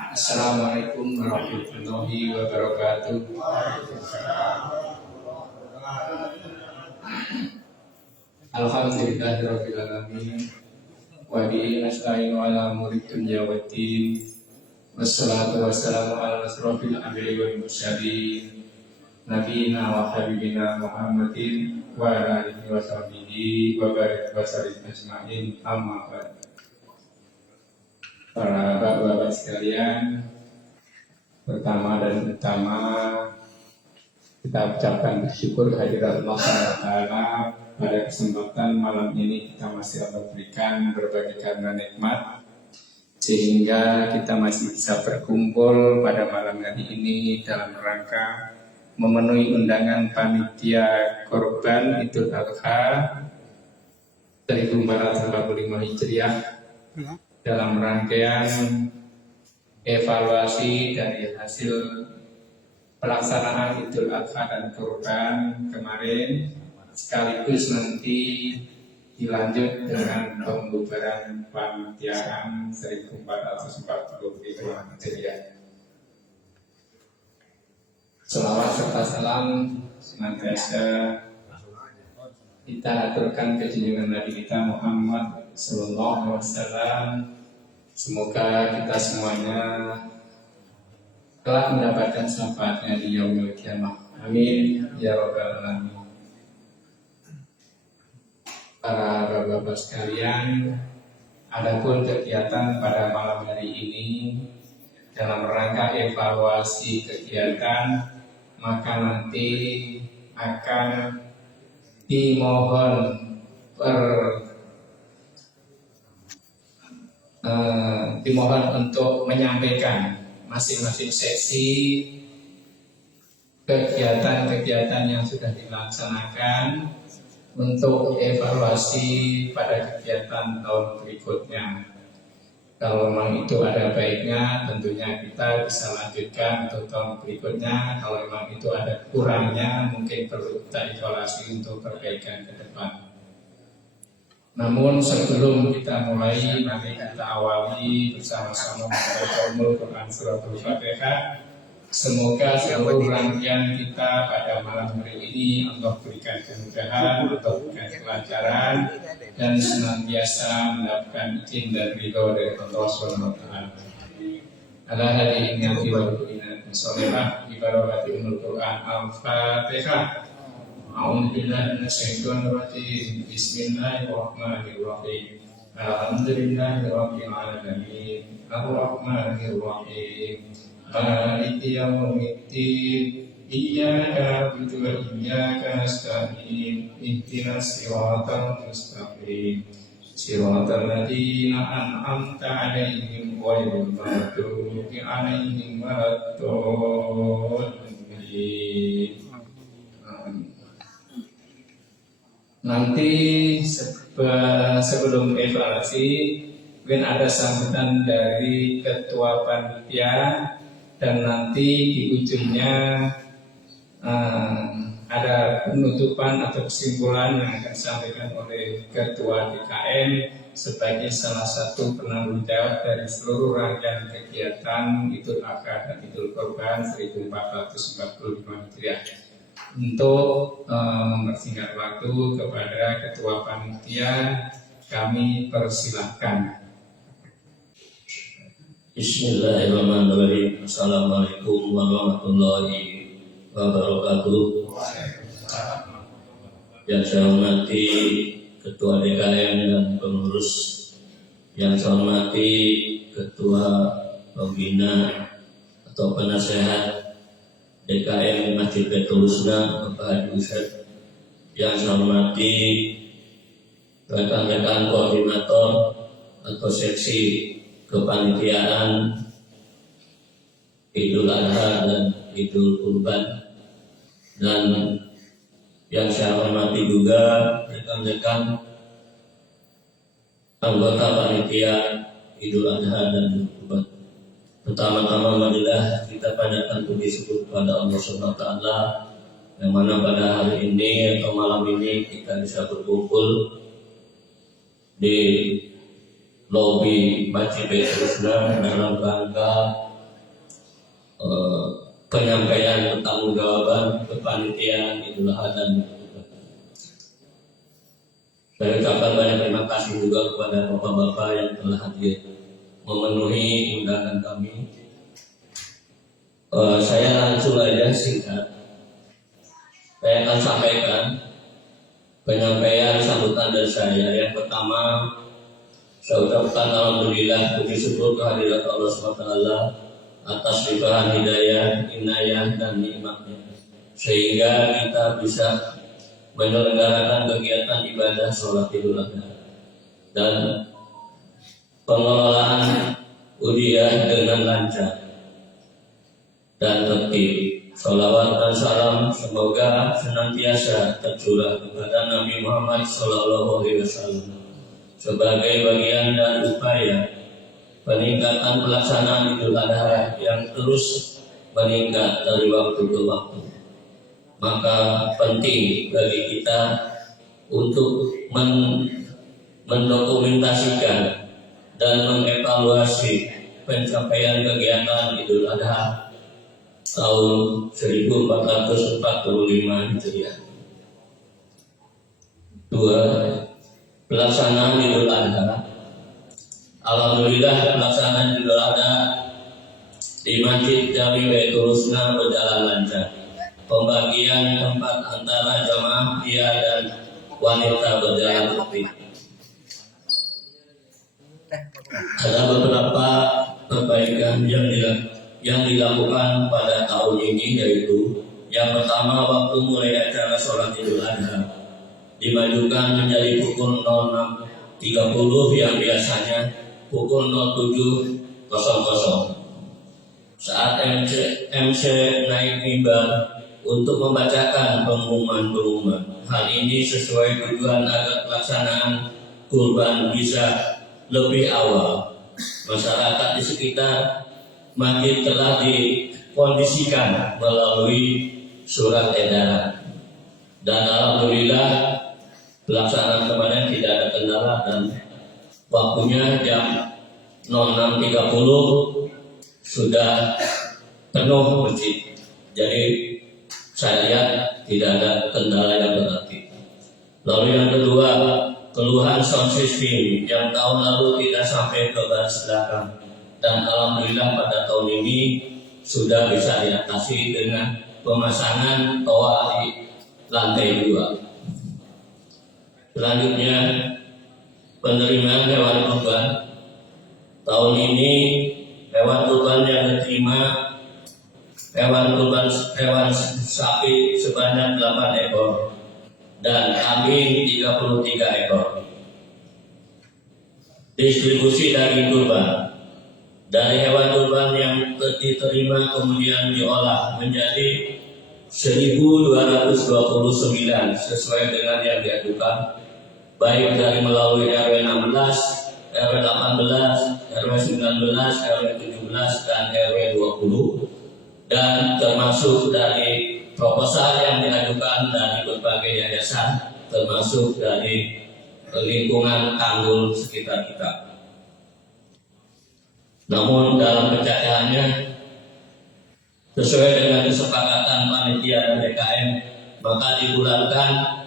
Assalamualaikum warahmatullahi wabarakatuh. Alhamdulillahirabbil alamin. Wa bihi nasta'inu ala umuri dunya waddin. Wassalatu wassalamu ala asrofil anbiya'i wal mursalin. Nabiyina wa habibina Muhammadin wa ala alihi wa sahbihi wa barik wa sallim ajma'in. Amma ba'd. Para bapak-bapak sekalian, pertama dan utama kita ucapkan bersyukur kehadirat Allah SWT. Pada kesempatan malam ini kita masih Allah berikan berbagai karena nikmat, sehingga kita masih bisa berkumpul pada malam hari ini dalam rangka memenuhi undangan panitia korban Idul Adha 1445 Hijriah dalam rangkaian evaluasi dari hasil pelaksanaan Idul Adha dan Kurban kemarin, sekaligus nanti dilanjut dengan pembubaran panitiaan 1445 Hijriah. Selawat serta salam senantiasa kita aturkan ke junjungan Nabi kita Muhammad Sallallahu Alaihi Wasallam. Semoga kita semuanya telah mendapatkan syafaatnya di yaumil qiyamah. Amin ya rabbal alamin. Para bapak-bapak sekalian, adapun kegiatan pada malam hari ini dalam rangka evaluasi kegiatan, maka nanti akan dimohon untuk menyampaikan masing-masing seksi kegiatan-kegiatan yang sudah dilaksanakan untuk evaluasi pada kegiatan tahun berikutnya. Kalau memang itu ada baiknya, tentunya kita bisa lanjutkan untuk tahun berikutnya. Kalau memang itu ada kurangnya, mungkin perlu kita evaluasi untuk perbaikan ke depan. Namun sebelum kita mulai, mari kita awali bersama-sama membaca Quran Surat Al-Fatihah. Semoga seluruh rangkaian kita pada malam hari ini Allah berikan kemudahan, Allah berikan kelancaran, dan senantiasa mendapatkan izin dan ridho dari Allah SWT. Ala hadirin yang diwakilkan solehah ibarat Quran Al-Fatihah. A'udzubillahi minasyaitonir rajim. Bismillahirrahmanirrahim. Alhamdulillahirabbil alamin. Arrahmanir rahim. Maliki yaumiddin. Iyyaka na'budu wa iyyaka nasta'in. Ihdinas siratal mustaqim. Siratal ladzina an'amta 'alaihim ghairil maghdubi 'alaihim waladdallin. Nanti sebelum evaluasi, mungkin ada sambutan dari ketua panitia, dan nanti di ujungnya ada penutupan atau kesimpulan yang akan disampaikan oleh ketua DKM sebagai salah satu penanggung jawab dari seluruh rangkaian kegiatan Idul Adha dan Idul Kurban 1445 Hijriah. Untuk mempersingkat waktu, kepada ketua panitia kami persilahkan. Bismillahirrahmanirrahim. Assalamualaikum warahmatullahi wabarakatuh. Yang saya hormati ketua DKM dan pengurus, yang saya hormati ketua pembina atau penasehat DKM Masjid Baitul Husna Bapak Haji Ustaz, yang saya hormati rekan-rekan koordinator atau seksi kepanitiaan Idul Adha dan Idul Kurban, dan yang saya hormati juga rekan-rekan anggota panitia Idul Adha dan Idul Kurban. Pertama-tama marilah kita panjatkan puji syukur kepada Allah SWT, yang mana pada hari ini atau malam ini kita bisa berkumpul di lobi Masjid Baitul Husna dalam rangka penyampaian pertanggungjawaban kepanitiaan Idul Adha dan saya ucapkan banyak terima kasih juga kepada bapak-bapak yang telah hadir memenuhi undangan kami. Saya langsung aja singkat. Saya akan sampaikan penyampaian sambutan dari saya. Yang pertama, saya ucapkan alhamdulillah puji syukur kehadirat Allah SWT atas limpahan hidayah, inayah dan nikmatnya, sehingga kita bisa menyelenggarakan kegiatan ibadah sholat Idul Adha dan pengelolaan udhiyah dengan lancar dan tertib. Sholawat dan salam semoga senantiasa tercurah kepada Nabi Muhammad SAW sebagai bagian dan upaya peningkatan pelaksanaan Idul Adha yang terus meningkat dari waktu ke waktu. Maka penting bagi kita untuk mendokumentasikan dan mengevaluasi pencapaian kegiatan Idul Adha tahun 1445 Hijriah. 2. Pelaksanaan Idul Adha. Alhamdulillah pelaksanaan Idul Adha di Masjid Jami Baitul Husna berjalan lancar. Pembagian tempat antara jamaah pria dan wanita berjalan tertib. Ada beberapa perbaikan yang dilakukan pada tahun ini, yaitu yang pertama, waktu mulai acara sholat Idul Adha dimajukan menjadi pukul 06.30 yang biasanya pukul 07.00. Saat MC naik mimbar untuk membacakan pengumuman. Hal ini sesuai tujuan agar pelaksanaan kurban bisa lebih awal. Masyarakat di sekitar masjid telah dikondisikan melalui surat edaran. Dan alhamdulillah pelaksanaan kemarin tidak ada kendala dan waktunya jam 06.30 sudah penuh masjid. Jadi saya lihat tidak ada kendala yang berarti. Lalu yang kedua, keluhan sound system yang tahun lalu tidak sampai ke baris belakang, dan alhamdulillah pada tahun ini sudah bisa diatasi dengan pemasangan toa di lantai 2. Selanjutnya, penerimaan hewan kurban. Tahun ini hewan kurban yang diterima hewan sapi sebanyak 8 ekor dan kambing 33 ekor. Distribusi daging kurban dari hewan kurban yang diterima kemudian diolah menjadi 1.229 sesuai dengan yang diajukan, baik dari melalui RW 16, RW 18, RW 19, RW 17 dan RW 20. Dan termasuk dari proposal yang diajukan dari berbagai yayasan, termasuk dari lingkungan Tanggul sekitar kita. Namun dalam pencacahannya, sesuai dengan kesepakatan panitia dan DKM, maka dibulatkan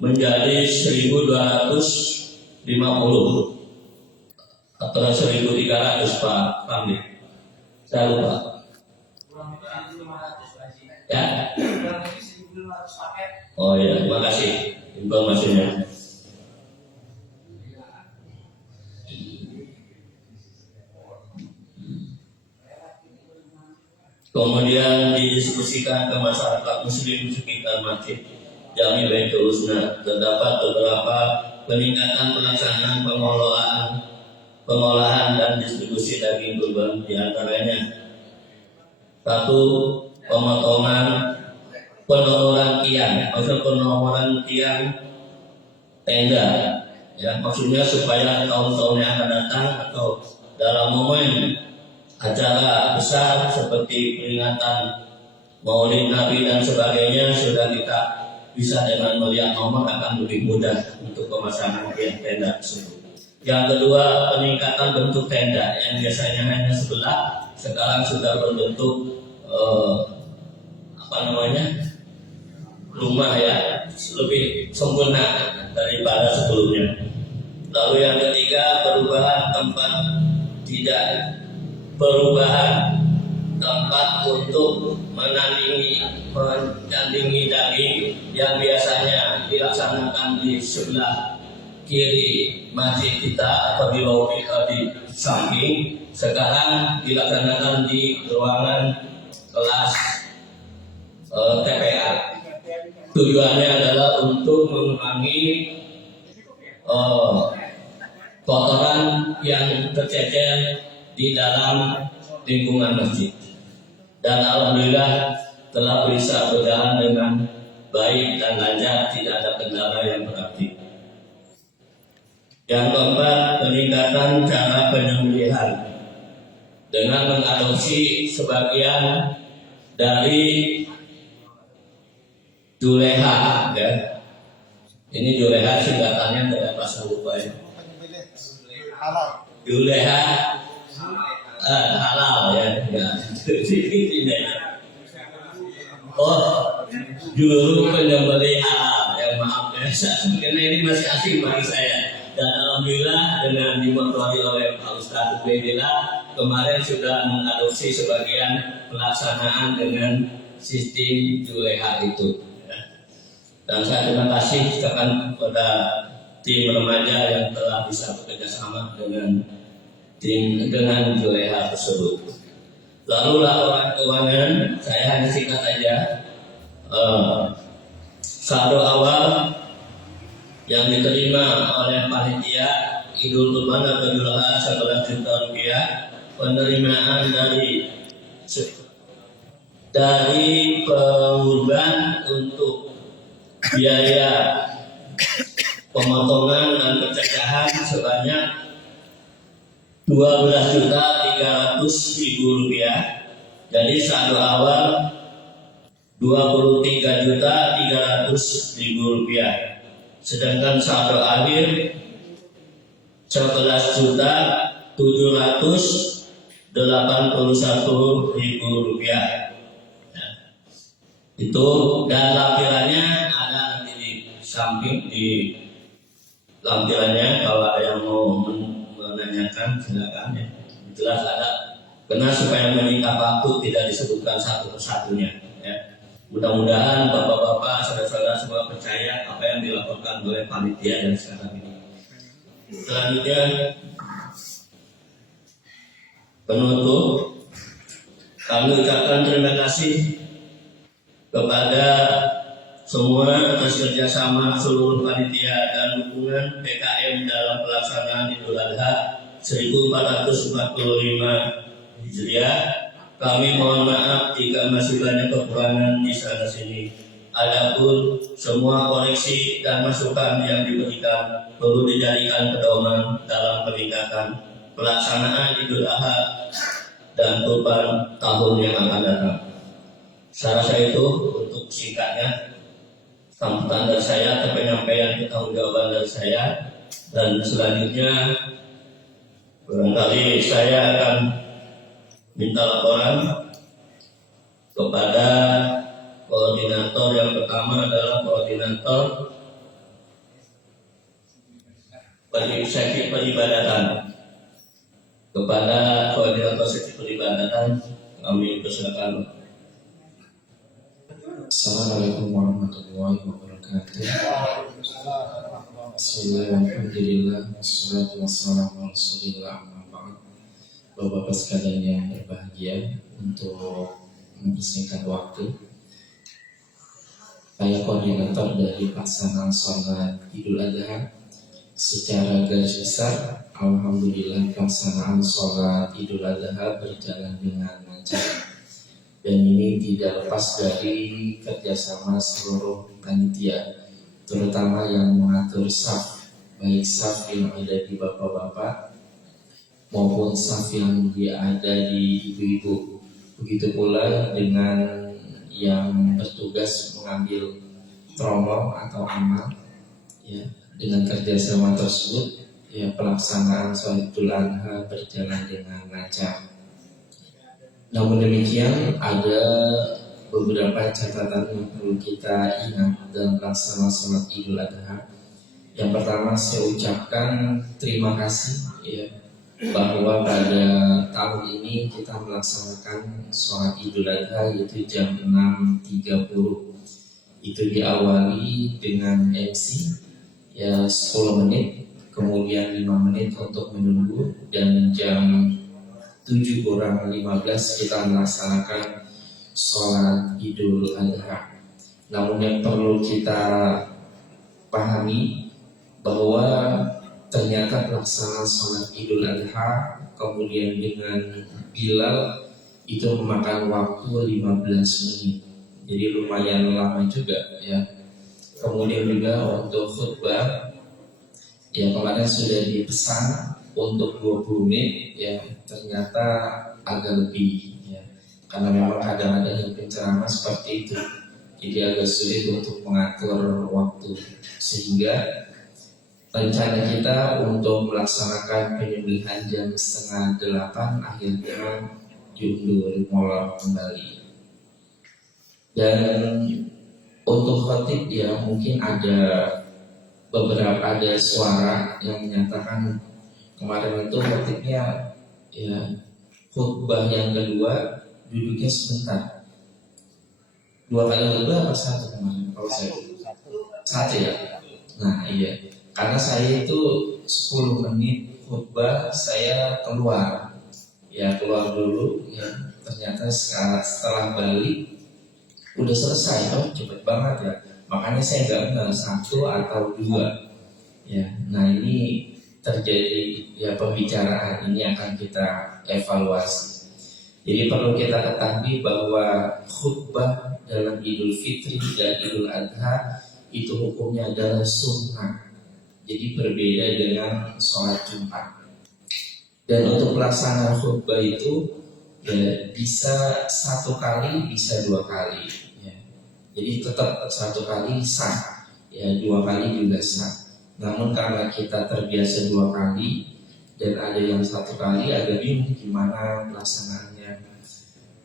menjadi 1.250 atau 1.300 Pak Pandi. Saya lupa. Ya. Oh ya, terima kasih informasinya. Kemudian didiskusikan ke masyarakat muslim sekitar Masjid Jami Baitul Husna. Terdapat beberapa peningkatan pelaksanaan pengolahan dan distribusi daging kurban, di antaranya 1. Penomoran tiang tenda, ya, maksudnya supaya tahun-tahun yang akan datang atau dalam momen acara besar seperti peringatan Maulid Nabi dan sebagainya sudah kita bisa dengan melihat nomor akan lebih mudah untuk pemasangan tiang tenda tersebut. Yang kedua, peningkatan bentuk tenda yang biasanya hanya sebelah, sekarang sudah berbentuk eh, apa namanya, rumah ya lebih sempurna daripada sebelumnya. Lalu yang ketiga, perubahan tempat, tidak perubahan tempat untuk menandingi daging yang biasanya dilaksanakan di sebelah kiri masjid kita atau di lobi di samping, sekarang dilaksanakan di ruangan kelas TPA. Tujuannya adalah untuk mengurangi kotoran yang tercecer di dalam lingkungan masjid. Dan alhamdulillah telah bisa berjalan dengan baik dan lancar, tidak ada kendala yang berarti. Yang keempat, peningkatan cara penyembelihan dengan mengadopsi sebagian dari juleha, ya. Ini juleha singkatannya dari apa saya lupa ya. Juleha halal ya. Oh, juru penyembelih halal. Ya maaf ya, karena ini masih asing bagi saya. Dan alhamdulillah dengan dimotori oleh Pak Ustadz Ubedillah kemarin sudah mengadopsi sebagian pelaksanaan dengan sistem juleha itu. Dan saya terima kasih ucapkan kepada tim remaja yang telah bisa bekerja sama dengan juleha tersebut. Lalu laporan keuangan saya hanya singkat aja. Saldo awal yang diterima oleh panitia Idul Kurban atau Idul Adha 11 juta rupiah. Penerimaan dari pengurban untuk biaya pemotongan dan pencegahan sebanyak 12.300.000 rupiah. Jadi saldo awal 23.300.000 rupiah. Sedangkan saldo akhir 11.781.000 rupiah. Ya. Itu dan lampirannya ada nanti di samping di lampirannya, kalau ada yang mau menanyakan silakan ya. Jelas ada. Karena supaya menikah waktu tidak disebutkan satu persatunya. Ya. Mudah-mudahan bapak-bapak, saudara-saudara semua percaya apa yang dilaporkan oleh panitia yang sekarang ini. Selanjutnya penutup, kami ucapkan terima kasih kepada semua atas kerjasama seluruh panitia dan dukungan PKM dalam pelaksanaan Idul Adha 1445 Hijriah. Kami mohon maaf jika masih banyak kekurangan di sana sini. Adapun semua koreksi dan masukan yang diberikan perlu dijadikan pedoman dalam peningkatan pelaksanaan Idul Adha dan Kurban tahun yang akan datang. Saya rasa itu untuk singkatnya sambutan dari saya atau penyampaian pertanggungjawaban dari saya. Dan selanjutnya barangkali saya akan minta laporan kepada koordinator. Yang pertama adalah koordinator seksi peribadatan. Kepada koordinator seksi peribadatan kami persilakan. Assalamualaikum warahmatullahi wabarakatuh. Bismillahirrahmanirrahim. Wassalatu wassalamu ala Rasulillah. Bapak-bapak sekalian yang berbahagia, untuk mempersingkat waktu, saya koordinator dari pelaksanaan sholat Idul Adha. Secara garis besar, alhamdulillah pelaksanaan sholat Idul Adha berjalan dengan lancar. Dan ini tidak lepas dari kerjasama seluruh panitia, terutama yang mengatur saf, baik saf yang ada di bapak-bapak maupun saf yang ada di ibu-ibu. Begitu pula dengan yang bertugas mengambil tromol atau amal. Ya, dengan kerjasama tersebut, ya pelaksanaan sholat Idul Adha berjalan dengan lancar. Namun demikian ada beberapa catatan yang perlu kita ingat dalam pelaksanaan sholat Idul Adha. Yang pertama saya ucapkan terima kasih ya, bahwa pada tahun ini kita melaksanakan sholat Idul Adha yaitu jam 6.30. Itu diawali dengan MC ya 10 menit, kemudian 5 menit untuk menunggu, dan jam 7:15 kita melaksanakan sholat Idul Adha. Namun yang perlu kita pahami bahwa ternyata pelaksanaan sholat Idul Adha kemudian dengan Bilal itu memakan waktu 15 menit. Jadi lumayan lama juga ya. Kemudian juga untuk khutbah ya kemarin sudah dipesan untuk 20 menit ya, ternyata agak lebih ya. Karena memang kadang-kadang yang penceramah seperti itu. Jadi agak sulit untuk mengatur waktu, sehingga rencana kita untuk melaksanakan penyembelihan jam 7:30 akhirnya diundur molor kembali. Dan untuk khotib ya mungkin ada suara yang menyatakan kemarin itu khotibnya ya khutbah yang kedua duduknya sebentar. 2 kali khutbah apa 1 kemarin? Kalau saya 1 ya. Nah iya, karena saya itu 10 menit khutbah saya keluar dulu ya, ternyata setelah balik udah selesai. Oh cepet banget ya, makanya saya nggak benar 1 atau 2 ya. Nah ini terjadi ya, pembicaraan ini akan kita evaluasi. Jadi perlu kita ketahui bahwa khutbah dalam Idul Fitri dan Idul Adha itu hukumnya adalah sunnah. Jadi berbeda dengan sholat Jumat. Dan untuk pelaksanaan khutbah itu ya, bisa 1 kali, bisa 2 kali ya. Jadi tetap 1 kali sah ya, 2 kali juga sah. Namun karena kita terbiasa 2 kali dan ada yang 1 kali, agak bingung gimana pelaksanaannya.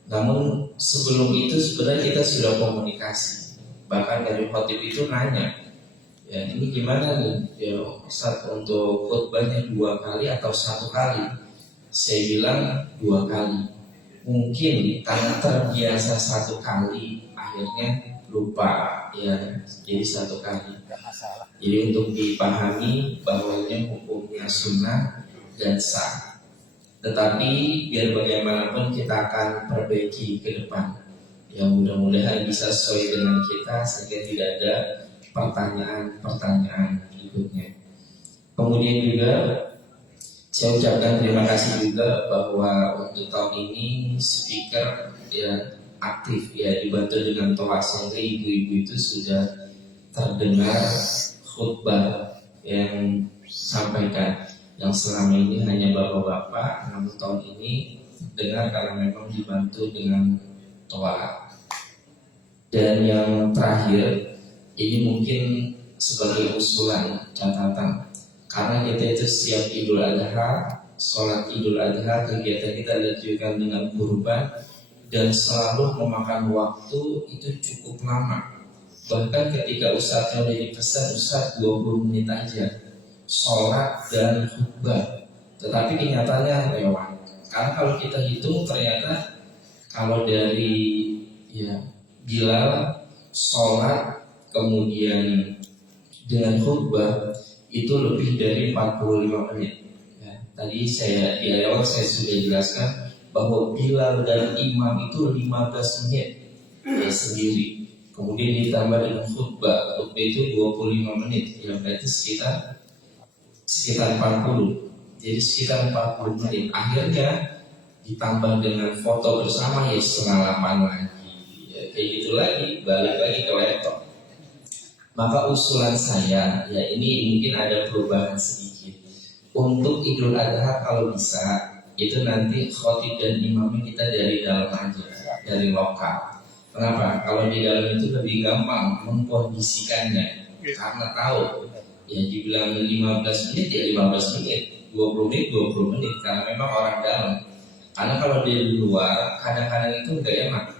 Namun sebelum itu sebenarnya kita sudah komunikasi. Bahkan dari khotib itu nanya, ya ini gimana nih ya Ustaz, untuk khutbahnya 2 kali atau 1 kali? Saya bilang 2 kali. Mungkin karena terbiasa 1 kali akhirnya lupa ya, jadi 1 kali. Jadi untuk dipahami bahwa ini hukumnya sunnah dan sah. Tetapi biar bagaimanapun kita akan perbaiki ke depan. Yang mudah-mudahan bisa sesuai dengan kita sehingga tidak ada pertanyaan-pertanyaan berikutnya. Kemudian juga saya ucapkan terima kasih juga bahwa untuk tahun ini speaker ya aktif ya, dibantu dengan toa, sehingga ibu-ibu itu sudah terdengar khutbah yang sampaikan. Yang selama ini hanya bapak-bapak, namun tahun ini dengar karena memang dibantu dengan toa. Dan yang terakhir, ini mungkin sebagai usulan catatan, karena kita itu setiap Idul Adha, sholat Idul Adha, kegiatan kita dilanjutkan dengan kurban dan selalu memakan waktu itu cukup lama. Bahkan ketika ustadznya udah dipesan, ustadz 20 menit aja sholat dan khutbah, tetapi kenyataannya lewat. Karena kalau kita hitung ternyata kalau dari ya Bilal sholat kemudian dengan khutbah itu lebih dari 45 menit ya. Tadi di awal saya sudah jelaskan bahwa Bilal dan imam itu 15 menit ya, sendiri. Kemudian ditambah dengan khutbah itu 25 menit ya, berarti sekitar 40. Jadi sekitar 40 menit. Akhirnya ditambah dengan foto bersama ya 7:30 lagi ya, kayak gitu lagi, balik lagi ke laptop. Maka usulan saya ya, ini mungkin ada perubahan sedikit. Untuk Idul Adha kalau bisa itu nanti khotib dan imamnya kita dari dalam aja, dari lokal. Kenapa? Kalau di dalam itu lebih gampang mengkondisikannya, karena tahu ya dibilang 15 menit ya 15 menit, 20 menit 20 menit, karena memang orang dalam. Karena kalau di luar kadang-kadang itu nggak enak.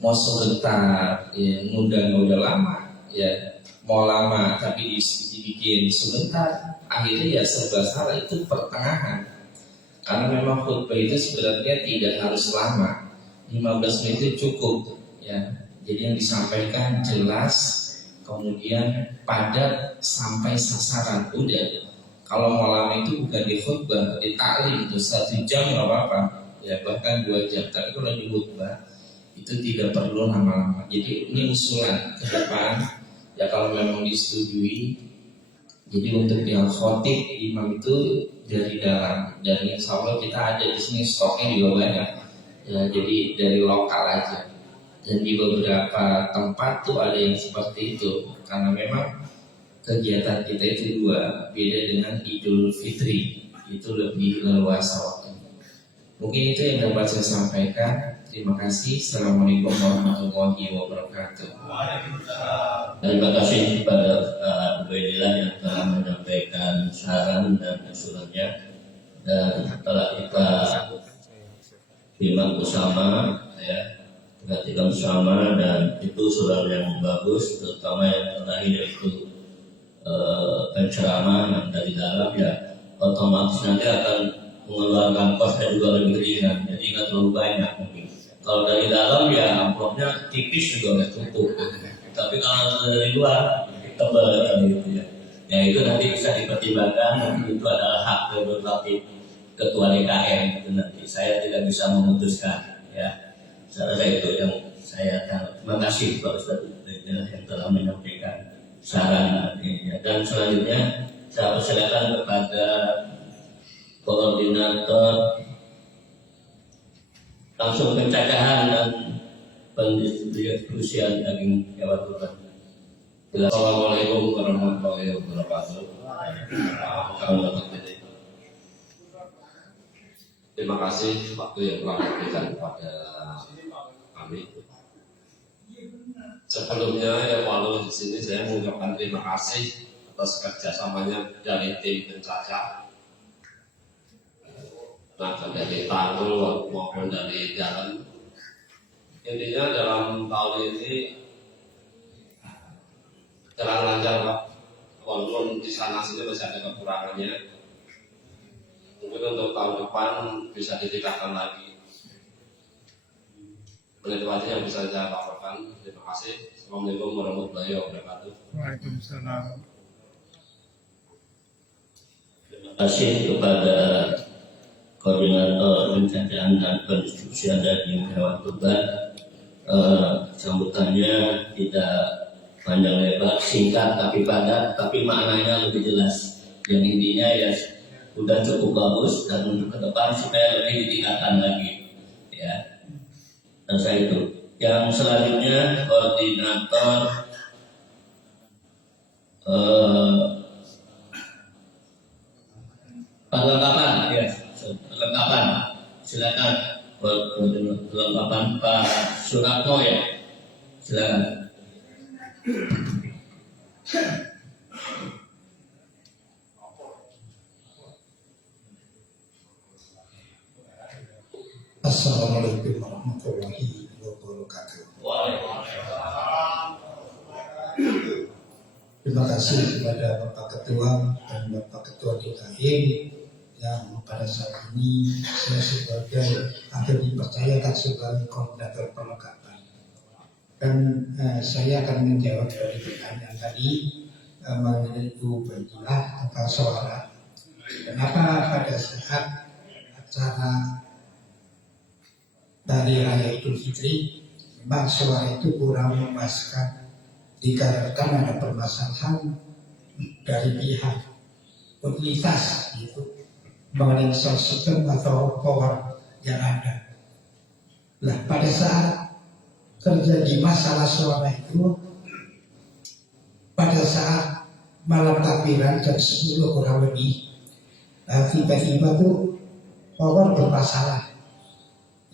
Mau sebentar, ya ngundang udah lama, ya mau lama tapi dibikin sebentar, akhirnya ya serba salah. Itu pertengahan. Karena memang khutbah itu sebenarnya tidak harus lama, 15 menit itu cukup, ya. Jadi yang disampaikan jelas, kemudian padat sampai sasaran. Udah. Kalau mau lama itu bukan di khutbah, di taklim itu 1 jam nggak apa-apa, ya bahkan 2 jam. Tapi kalau di khutbah itu tidak perlu lama-lama. Jadi ini usulan ke depan, ya kalau memang disetujui. Jadi untuk yang khotib imam itu dari dalam, dan insya Allah kita ada di sini stoknya juga banyak. Ya, jadi dari lokal aja. Dan di beberapa tempat tuh ada yang seperti itu, karena memang kegiatan kita itu dua, beda dengan Idul Fitri, itu lebih leluasa waktunya. Mungkin itu yang dapat saya sampaikan. Terima kasih. Assalamualaikum warahmatullahi wabarakatuh. Terima kasih kepada Ubaidillah yang telah menyampaikan saran dan usulannya, dan setelah kita simak bersama, ya, perhatikan bersama, dan itu usulan yang bagus, terutama yang terakhir yaitu penceramah yang dari dalam, ya otomatis nanti akan mengeluarkan kosnya juga lebih ringan, jadi nggak terlalu banyak mungkin. Kalau dari dalam ya amplopnya tipis juga nggak cukup, tapi kalau dari luar tebal gitu ya. Ya itu nanti bisa dipertimbangkan, itu adalah hak prerogatif ketua DKM itu nanti. Saya tidak bisa memutuskan, ya. Saya rasa itu yang saya tahu. Terima kasih Pak Ustadz yang telah menyampaikan saran ini. Dan selanjutnya saya persilakan kepada koordinator langsung pencegahan dan pendistribusian daging hewan kurban. Assalamualaikum warahmatullahi wabarakatuh. Terima kasih waktu yang telah diberikan kepada kami. Sebelumnya ya walau di sini saya mengucapkan terima kasih atas kerjasamanya dari tim pencacah. Nah, dari tanggul maupun dari jalan. Intinya dalam tahun ini jalan lancar Pak, walaupun di sana sini masih ada kekurangannya. Mungkin untuk tahun depan bisa ditingkatkan lagi. Itu aja yang bisa saya laporkan. Terima kasih. Assalamualaikum warahmatullahi wabarakatuh. Waalaikumsalam. Terima kasih kepada koordinator pencegahan dan pendistribusian daging hewan kurban. Sambutannya tidak panjang lebar, singkat tapi padat, tapi maknanya lebih jelas. Yang intinya ya sudah cukup bagus, dan untuk ke depan supaya lebih ditingkatkan lagi, ya. Dan saya itu. Yang selanjutnya koordinator perlengkapan, ya, perlengkapan. Silakan perlengkapan Pak Suratno, ya. Silakan. Assalamualaikum warahmatullahi wabarakatuh. Terima kasih kepada Bapak Ketua dan Bapak Ketua DKM yang pada saat ini saya sebagai atau dipercayakan sebagai koordinator perlengkapan. Dan saya akan menjawab dari pertanyaan tadi mengenai Ibu Baiklah tentang suara. Kenapa pada saat acara dari Raya Idul Fitri memang suara itu kurang memuaskan dikarenakan ada permasalahan dari pihak utilitas itu mengenai sistem atau power yang ada. Nah, pada saat terjadi masalah suara itu, pada saat malam takbiran jam 10 kurang lebih, tiba-tiba tuh power bermasalah.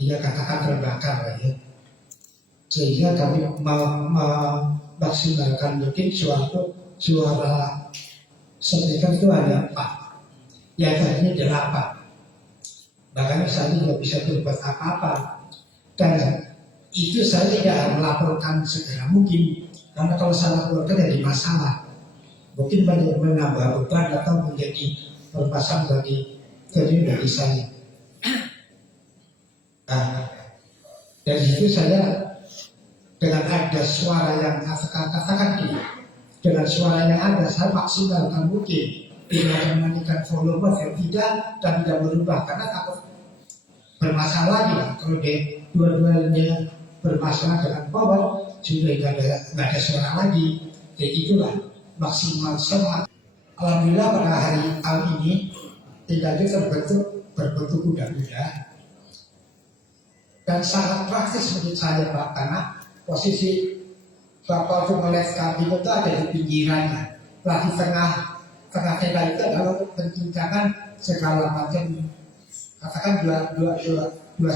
Dia katakan terbakar lah ya. Sehingga kami memaksimalkan mungkin suara speaker itu ada 4. Yang tadinya 8. bahkan saya tidak bisa berbuat apa-apa, dan itu saya tidak melaporkan segera mungkin, karena kalau saya laporkan jadi masalah, mungkin banyak menambah beban atau menjadi permasalahan bagi saya. Nah, dari situ saya dengan ada suara yang katakan gini, dengan suara yang ada saya maksimalkan mungkin, tidak menaikkan volume yang tidak dan tidak berubah, karena takut bermasalah lagi lah. Kalau dua-duanya bermasalah dengan power sudah tidak ada suara lagi. Jadi itulah maksimal semangat. Alhamdulillah pada hari tahun ini tinggalnya berbentuk kuda-kuda dan sangat praktis menurut saya Pak, karena posisi Bapak untuk meles kambing itu ada di pinggirannya, di tengah tenda itu adalah pentunjangan segala macam, katakan dua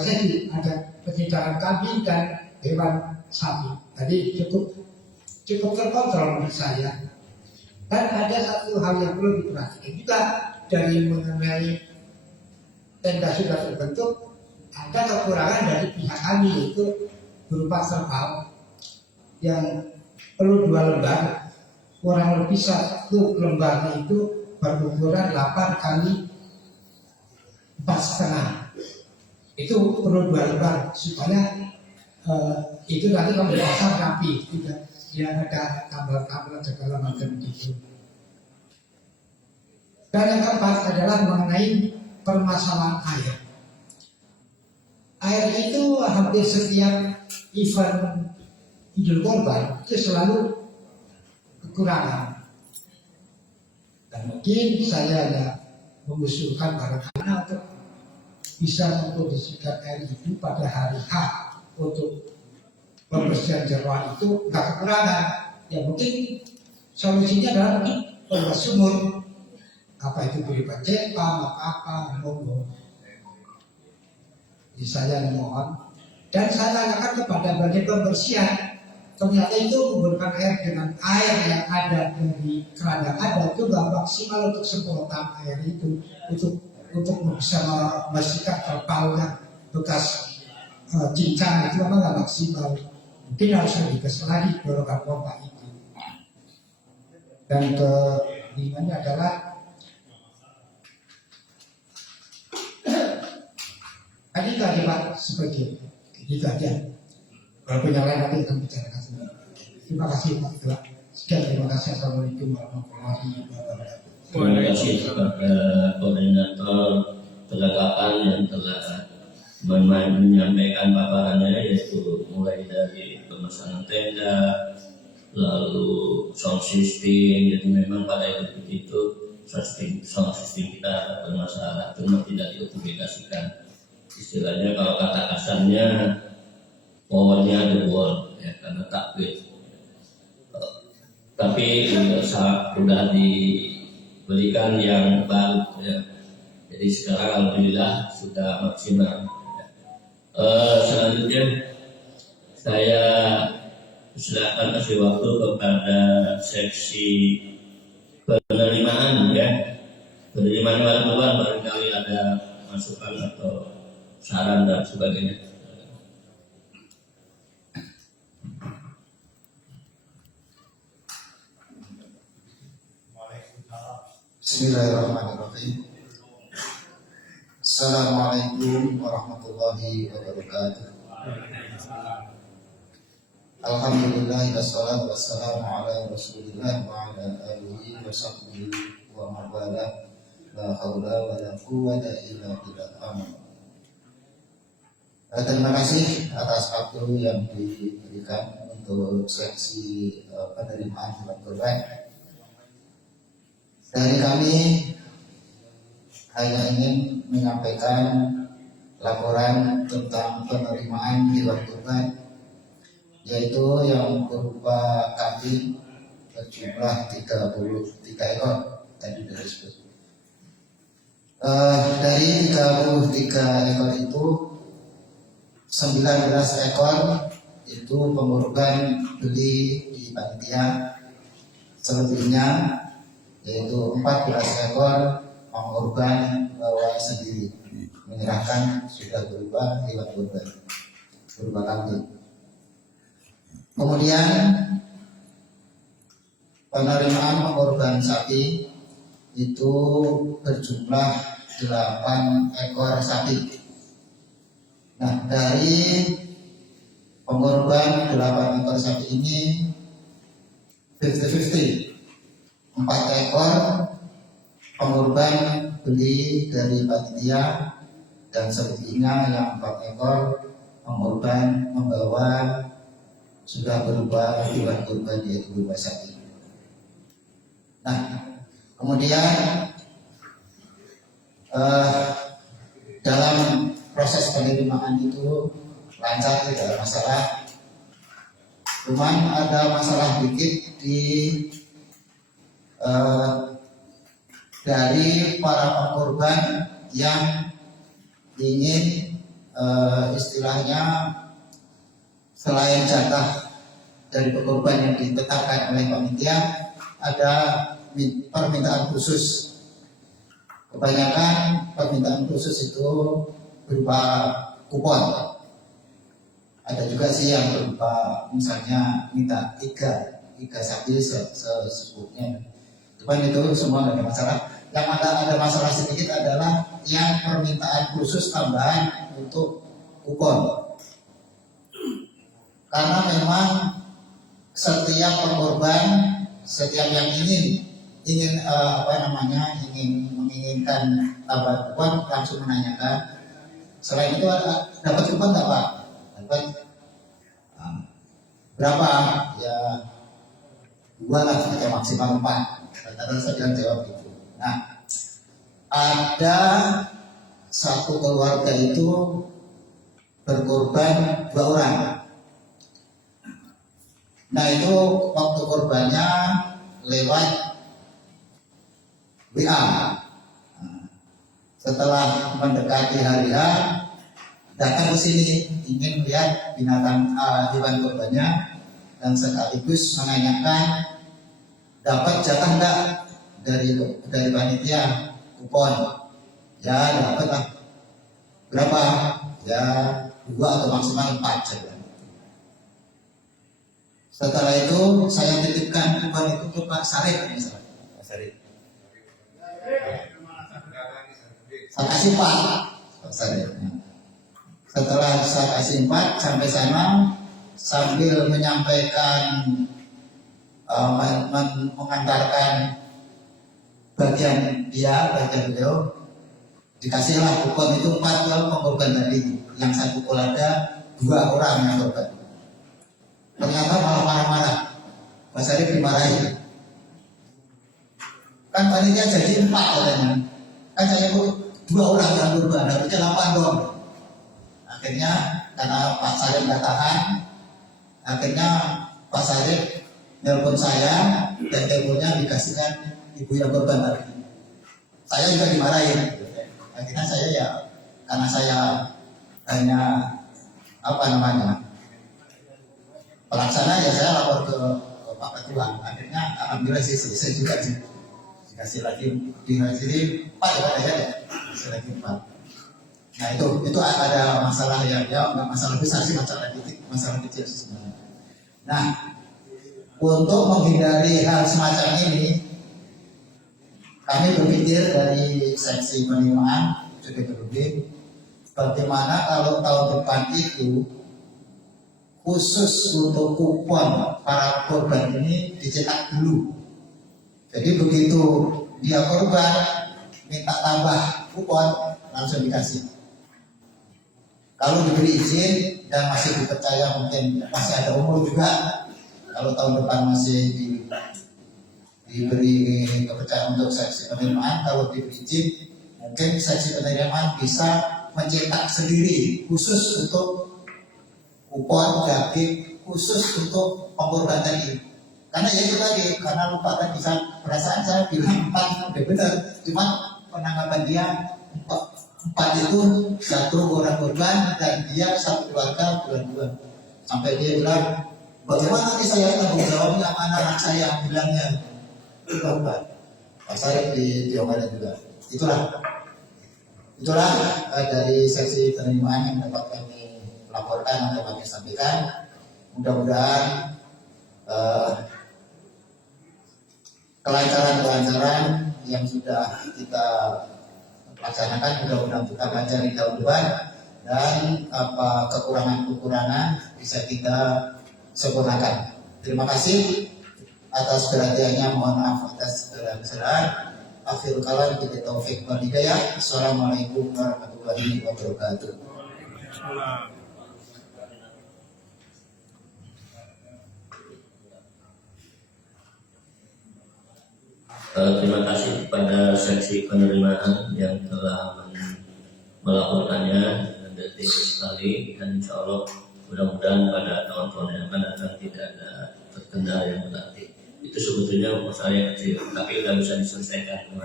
sesi, ada pentunjangan kambing dan hewan sapi. Jadi cukup terkontrol menurut saya. Dan ada satu hal yang perlu diperhatikan juga dari mengenai tenda sudah terbentuk, ada kekurangan dari pihak kami, yaitu berupa terpal yang perlu 2 lembar, kurang lebih 1 lembarnya itu berukuran 8 kali 4,5. Itu perlu 2 lembar supaya itu nanti kalau dipasang rapi, tidak dia ada tambal-tambal segala macam itu. Dan yang keempat adalah mengenai permasalahan air. Air itu hampir setiap event Idul Kurban itu selalu kekurangan. Dan mungkin saya hanya mengusulkan barangkali untuk bisa mengkondisikan air itu pada hari H untuk pembersihan jeroan itu nggak kekurangan. Ya mungkin solusinya adalah mungkin membuat sumur, apa itu berupa cempang, apa monggo. Jadi saya mohon, dan saya tanyakan kepada bagian pembersihan, ternyata itu menggunakan air dengan air yang ada dari keran yang ada itu nggak maksimal untuk semprotan air itu untuk bisa membersihkan terpal yang bekas cincang itu memang nggak maksimal. Mungkin harus lebih besar lagi dorongan pompa itu. Dan kelimanya adalah tadi Pak seperti itu aja. Kalau punya lain nanti akan bicarakan sendiri. Terima kasih Pak Ketua. Sekian, terima kasih. Assalamualaikum warahmatullahi wabarakatuh. Terima kasih kepada koordinator perlengkapan yang telah menyampaikan paparannya, yaitu mulai dari pemesanan tenda, lalu sound system. Jadi memang pada itu sound system kita bermasalah, cuma tidak dipublikasikan. Istilahnya kalau kata kasarnya powernya ada wall ya, karena takwil. Tapi sudah diberikan yang baru ya. Jadi sekarang alhamdulillah sudah maksimal. Selanjutnya saya silakan kasih waktu kepada seksi penerimaan ya. Penerimaan bantuan, barangkali ada masukan atau saran dan sebagainya. Bismillahirrahmanirrahim. Assalamualaikum warahmatullahi wabarakatuh. Alhamdulillah wassalatu wassalamu ala Rasulillah wa ala alihi wa sahbihi wa man wala. La haula wa la quwwata illa billah. Terima kasih atas waktu yang diberikan untuk seksi penerimaan hewan kurban. Dari kami hanya ingin menyampaikan laporan tentang penerimaan hewan kurban, yaitu yang berupa kambing berjumlah 33 ekor tadi disebut. Dari 33 ekor itu 19 ekor itu pengorban beli di panitia, selebihnya yaitu 14 ekor pengorban bawa sendiri. menyerahkan sudah berupa hewan kurban, berupa kambing. Kemudian penerimaan pengorbanan sapi itu berjumlah 8 ekor sapi. Nah, dari pengorban 8 ekor sapi ini 50-50. 4 ekor pengorban beli dari panitia, dan selebihnya yang 4 ekor pengorban membawa sudah berupa hewan kurban, yaitu berupa sapi. Nah, kemudian dalam proses penerimaan itu lancar, tidak ada masalah. Cuman ada masalah dikit dari para pengorban yang ingin istilahnya selain jatah dari pengorban yang ditetapkan oleh panitia, ada permintaan khusus. Kebanyakan permintaan khusus itu berupa kupon. Ada juga sih yang berupa misalnya minta tiga sapi secukupnya. Cuman itu semua tidak ada masalah. Yang ada masalah sedikit adalah yang permintaan khusus tambahan untuk kupon. Karena memang setiap pengorban, setiap yang ingin menginginkan tambahan kupon langsung menanyakan. Selain itu ada dapat kupon nggak Pak? Dapat berapa? Ya 2 lah, sampai maksimal 4. Rata-rata saya jawab itu. Nah, ada satu keluarga itu berkorban 2 orang. Nah, itu waktu korbannya lewat WA. Setelah mendekati hari H, datang ke sini ingin melihat binatang hewan korbannya dan sekaligus menanyakan dapat jatah enggak dari panitia kupon. Ya dapat lah. Berapa? Ya 2 atau maksimal 4 saja. Setelah itu saya titipkan kupon itu ke Pak Sarif misalnya. Pak Sarif. Saya kasih 4 Pak Sarif. Setelah saya kasih 4 sampai sana sambil menyampaikan mengantarkan bagian beliau, dikasihlah kupon itu 4 ke pengorban tadi. Yang satu keluarga 2 orang yang korban. Ternyata malah marah-marah. Pak Sarif dimarahi. Kan panitia jadi 4 katanya. Kan saya 2 orang yang korban, harusnya 8 dong. Akhirnya karena Pak Sarif nggak tahan, akhirnya Pak Sarif nelpon saya dan teleponnya dikasihkan ibu yang korban tadi. Saya juga dimarahin. Akhirnya saya ya, karena saya hanya pelaksana, ya saya lapor ke Pak Ketua. Akhirnya alhamdulillah saya juga dikasih lagi dikasih 4 ya dikasih lagi 4. Nah itu ada masalah ya nggak masalah besar sih, masalah kecil sih sebenarnya. Nah, untuk menghindari hal semacam ini, kami berpikir dari seksi penerimaan lebih bagaimana kalau tahun depan itu khusus untuk kupon para korban ini dicetak dulu. Jadi begitu dia korban minta tambah kupon langsung dikasih. Kalau diberi izin dan masih dipercaya, mungkin masih ada umur juga, kalau tahun depan masih diberi kepercayaan untuk seksi penerimaan, kalau diberi izin mungkin seksi penerimaan bisa mencetak sendiri khusus untuk kupon daging, khusus untuk pengorban tadi. Karena ya itu tadi, karena lupa kan, bisa perasaan saya bilang 4 udah benar, cuma penanggapan dia 4 itu 1 orang korban dan dia 1 keluarga bulan-bulan. Sampai dia bilang, bagaimana nanti saya tanggung jawabnya anak saya, bilangnya itu Pak Sarif di Jawa Barat juga. Itulah. Itulah dari sesi penerimaan yang dapat kami laporkan atau kami sampaikan. Mudah-mudahan kelancaran yang sudah kita laksanakan mudah-mudahan kita pelajari tahun depan, dan apa kekurangan-kekurangan bisa kita sempurnakan. Terima kasih atas perhatiannya, mohon maaf atas segala kesalahan. Akhirul kalam, kita taufik wal hidayah. Assalamualaikum warahmatullahi wabarakatuh. Terima kasih kepada seksi penerimaan yang telah melaporkannya dengan detail sekali, dan insya Allah mudah-mudahan pada tahun-tahun yang akan datang tidak ada terkendala yang berarti. Itu sebetulnya masalah yang kecil, tapi nggak bisa diselesaikan.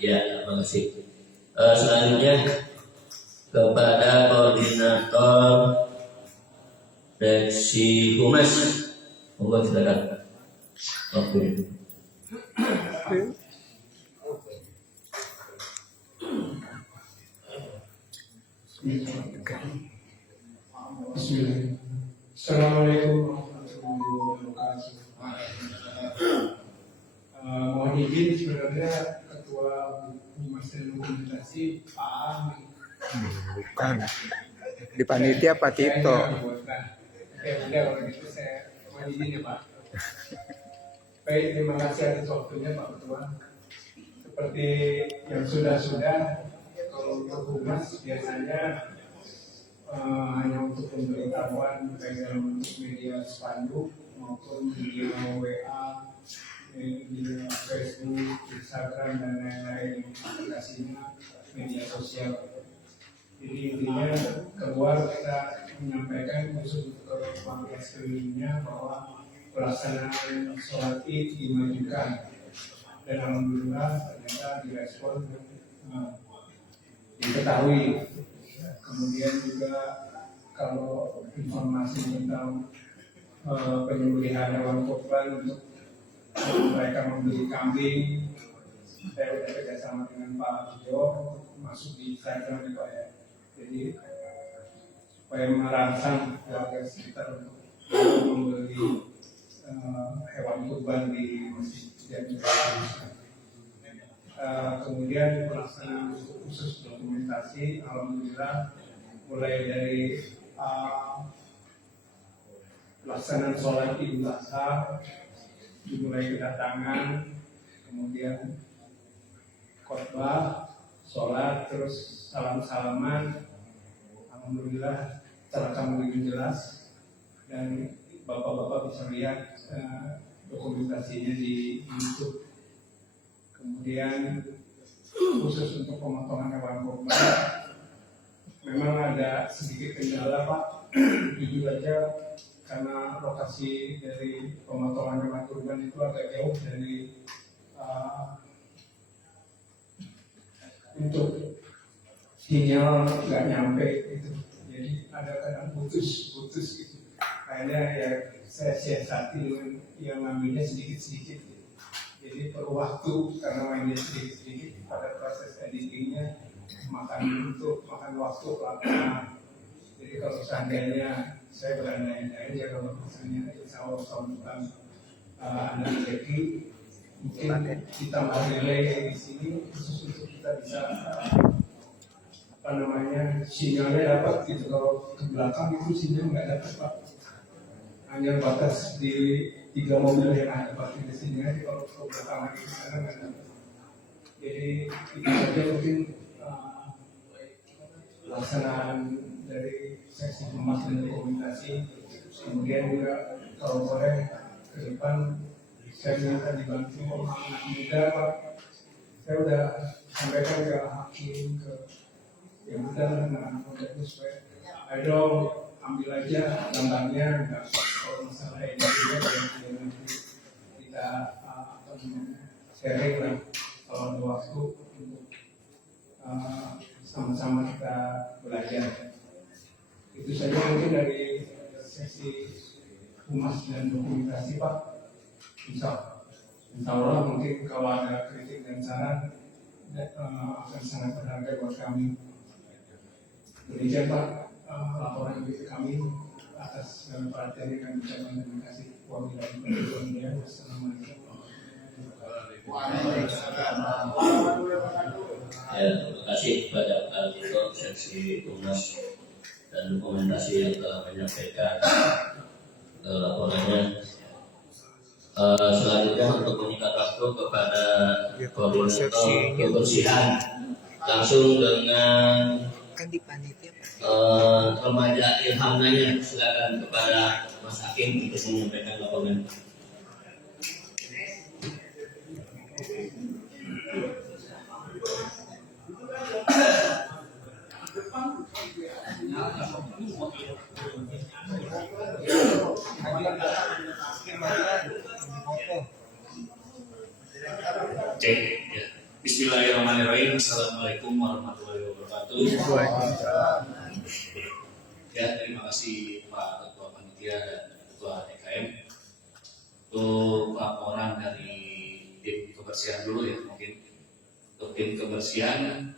Ya, terima kasih. Selanjutnya kepada koordinator seksi humas, monggo silakan. Waktu. Assalamualaikum warahmatullahi wabarakatuh. Mohon izin, sebenarnya Ketua Humas dan Dokumentasi Pak Ami. Bukan. Di panitia Pak Tito. Oke, udah kalau gitu saya mohon izin ya Pak. Baik, terima kasih atas waktunya Pak Ketua. Seperti yang sudah-sudah, kalau untuk humas biasanya hanya untuk pemberitahuan baik dalam bentuk media spanduk maupun media WA, media Facebook, Instagram, dan lain-lain aplikasinya, media sosial. Jadi intinya keluar kita menyampaikan khusus untuk ruang sekelilingnya bahwa pelaksanaan sholat Id dimajukan, dan alhamdulillah ternyata direspon, diketahui. Kemudian juga kalau informasi tentang penyembelihan hewan kurban untuk mereka membeli kambing, saya sudah kerjasama dengan Pak Jo masuk di Instagram ya Pak ya. Jadi supaya merangsang warga sekitar untuk membeli hewan kurban di masjid yang kemudian pelaksanaan khusus dokumentasi, alhamdulillah mulai dari pelaksanaan sholat Idul Adha dimulai kedatangan, kemudian khotbah, sholat, terus salam-salaman, alhamdulillah terekam dengan jelas, dan bapak-bapak bisa lihat dokumentasinya di YouTube. Kemudian khusus untuk pemotongan hewan kurban, memang ada sedikit kendala Pak, jujur aja, karena lokasi dari pemotongan hewan kurban itu agak jauh dari untuk sinyal nggak nyampe gitu, jadi ada kadang putus gitu. Akhirnya ya saya siasati dengan yang ngambilnya sedikit. Jadi perlu waktu karena mainnya sedikit pada proses editingnya, makan waktu lama. Jadi kalau seandainya saya berandai aja, kalau misalnya insya Allah tahun depan Anda rezeki, mungkin kita mau relay di sini khusus untuk kita bisa sinyalnya dapat gitu. Kalau ke belakang itu sinyal nggak dapat Pak, hanya batas di 3 mobil yang ada parkir di sini aja, kalau ke belakang lagi ke sana nggak dapat. Jadi itu saja mungkin pelaksanaan dari seksi humas dan dokumentasi. Kemudian juga kalau boleh ke depan saya minta dibantu anak muda Pak. Saya udah sampaikan ke hakim, ke yang udah anak muda itu supaya ayo ambil aja gambarnya, kalau masalah ini juga yang kita sharing lah kalau ada waktu untuk sama-sama kita belajar. Itu saja mungkin dari sesi humas dan dokumentasi Pak. Insya Allah mungkin kalau ada kritik dan saran akan sangat berharga buat kami. Demikian Pak, laporan kami atas perhatian yang kami ucapkan. Terima kasih. Wassalamualaikum. Ya, terima kasih kepada Pak Tito, Seksi Humas dan Dokumentasi yang telah menyampaikan laporannya. Selanjutnya untuk mengikat waktu kepada koordinator kebersihan langsung dengan remaja ilhamnya, silakan kepada Mas Hakim untuk menyampaikan laporan. Cek ya. Bismillahirrahmanirrahim. Assalamualaikum warahmatullahi wabarakatuh. Ya, terima kasih Pak Ketua Panitia dan Ketua DKM untuk laporan dari tim kebersihan dulu ya. Mungkin untuk tim kebersihan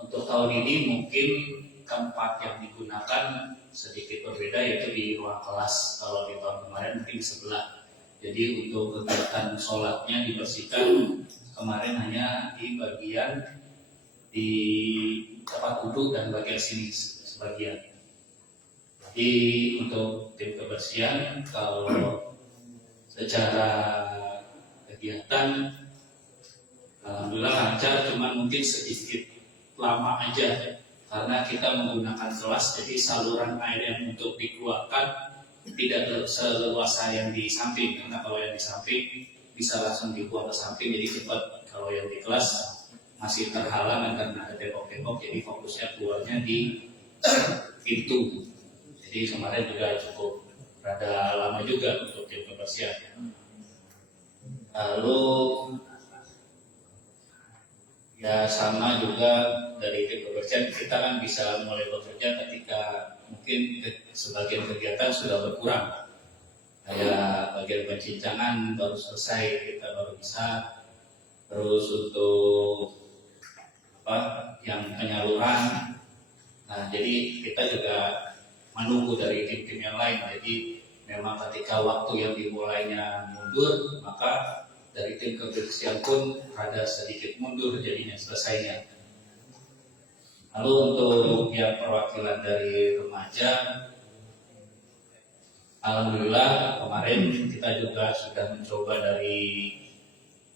untuk tahun ini mungkin tempat yang digunakan sedikit berbeda, yaitu di ruang kelas. Kalau di tahun kemarin mungkin sebelah. Jadi untuk kegiatan sholatnya dibersihkan kemarin hanya di bagian di tempat duduk dan bagian sini sebagian. Jadi untuk tim kebersihan kalau secara kegiatan alhamdulillah lancar, cuman mungkin sedikit lama aja karena kita menggunakan kelas, jadi saluran air yang untuk dikeluarkan tidak seleluasa yang di samping, karena kalau yang di samping bisa langsung dibuang ke samping, jadi cepat. Kalau yang di kelas masih terhalang karena ada tembok-tembok, jadi fokusnya keluarnya di pintu. Jadi kemarin juga cukup rada lama juga untuk tim kebersihan. Lalu ya sama juga dari tim kebersihan, kita kan bisa mulai bekerja ketika mungkin sebagian kegiatan sudah berkurang. Kayak bagian pencincangan baru selesai, kita baru bisa. Terus untuk yang penyaluran, nah jadi kita juga menunggu dari tim-tim yang lain. Jadi memang ketika waktu yang dimulainya mundur, maka dari tim kebersihan pun ada sedikit mundur jadinya selesainya. Lalu untuk yang perwakilan dari remaja, alhamdulillah kemarin kita juga sudah mencoba dari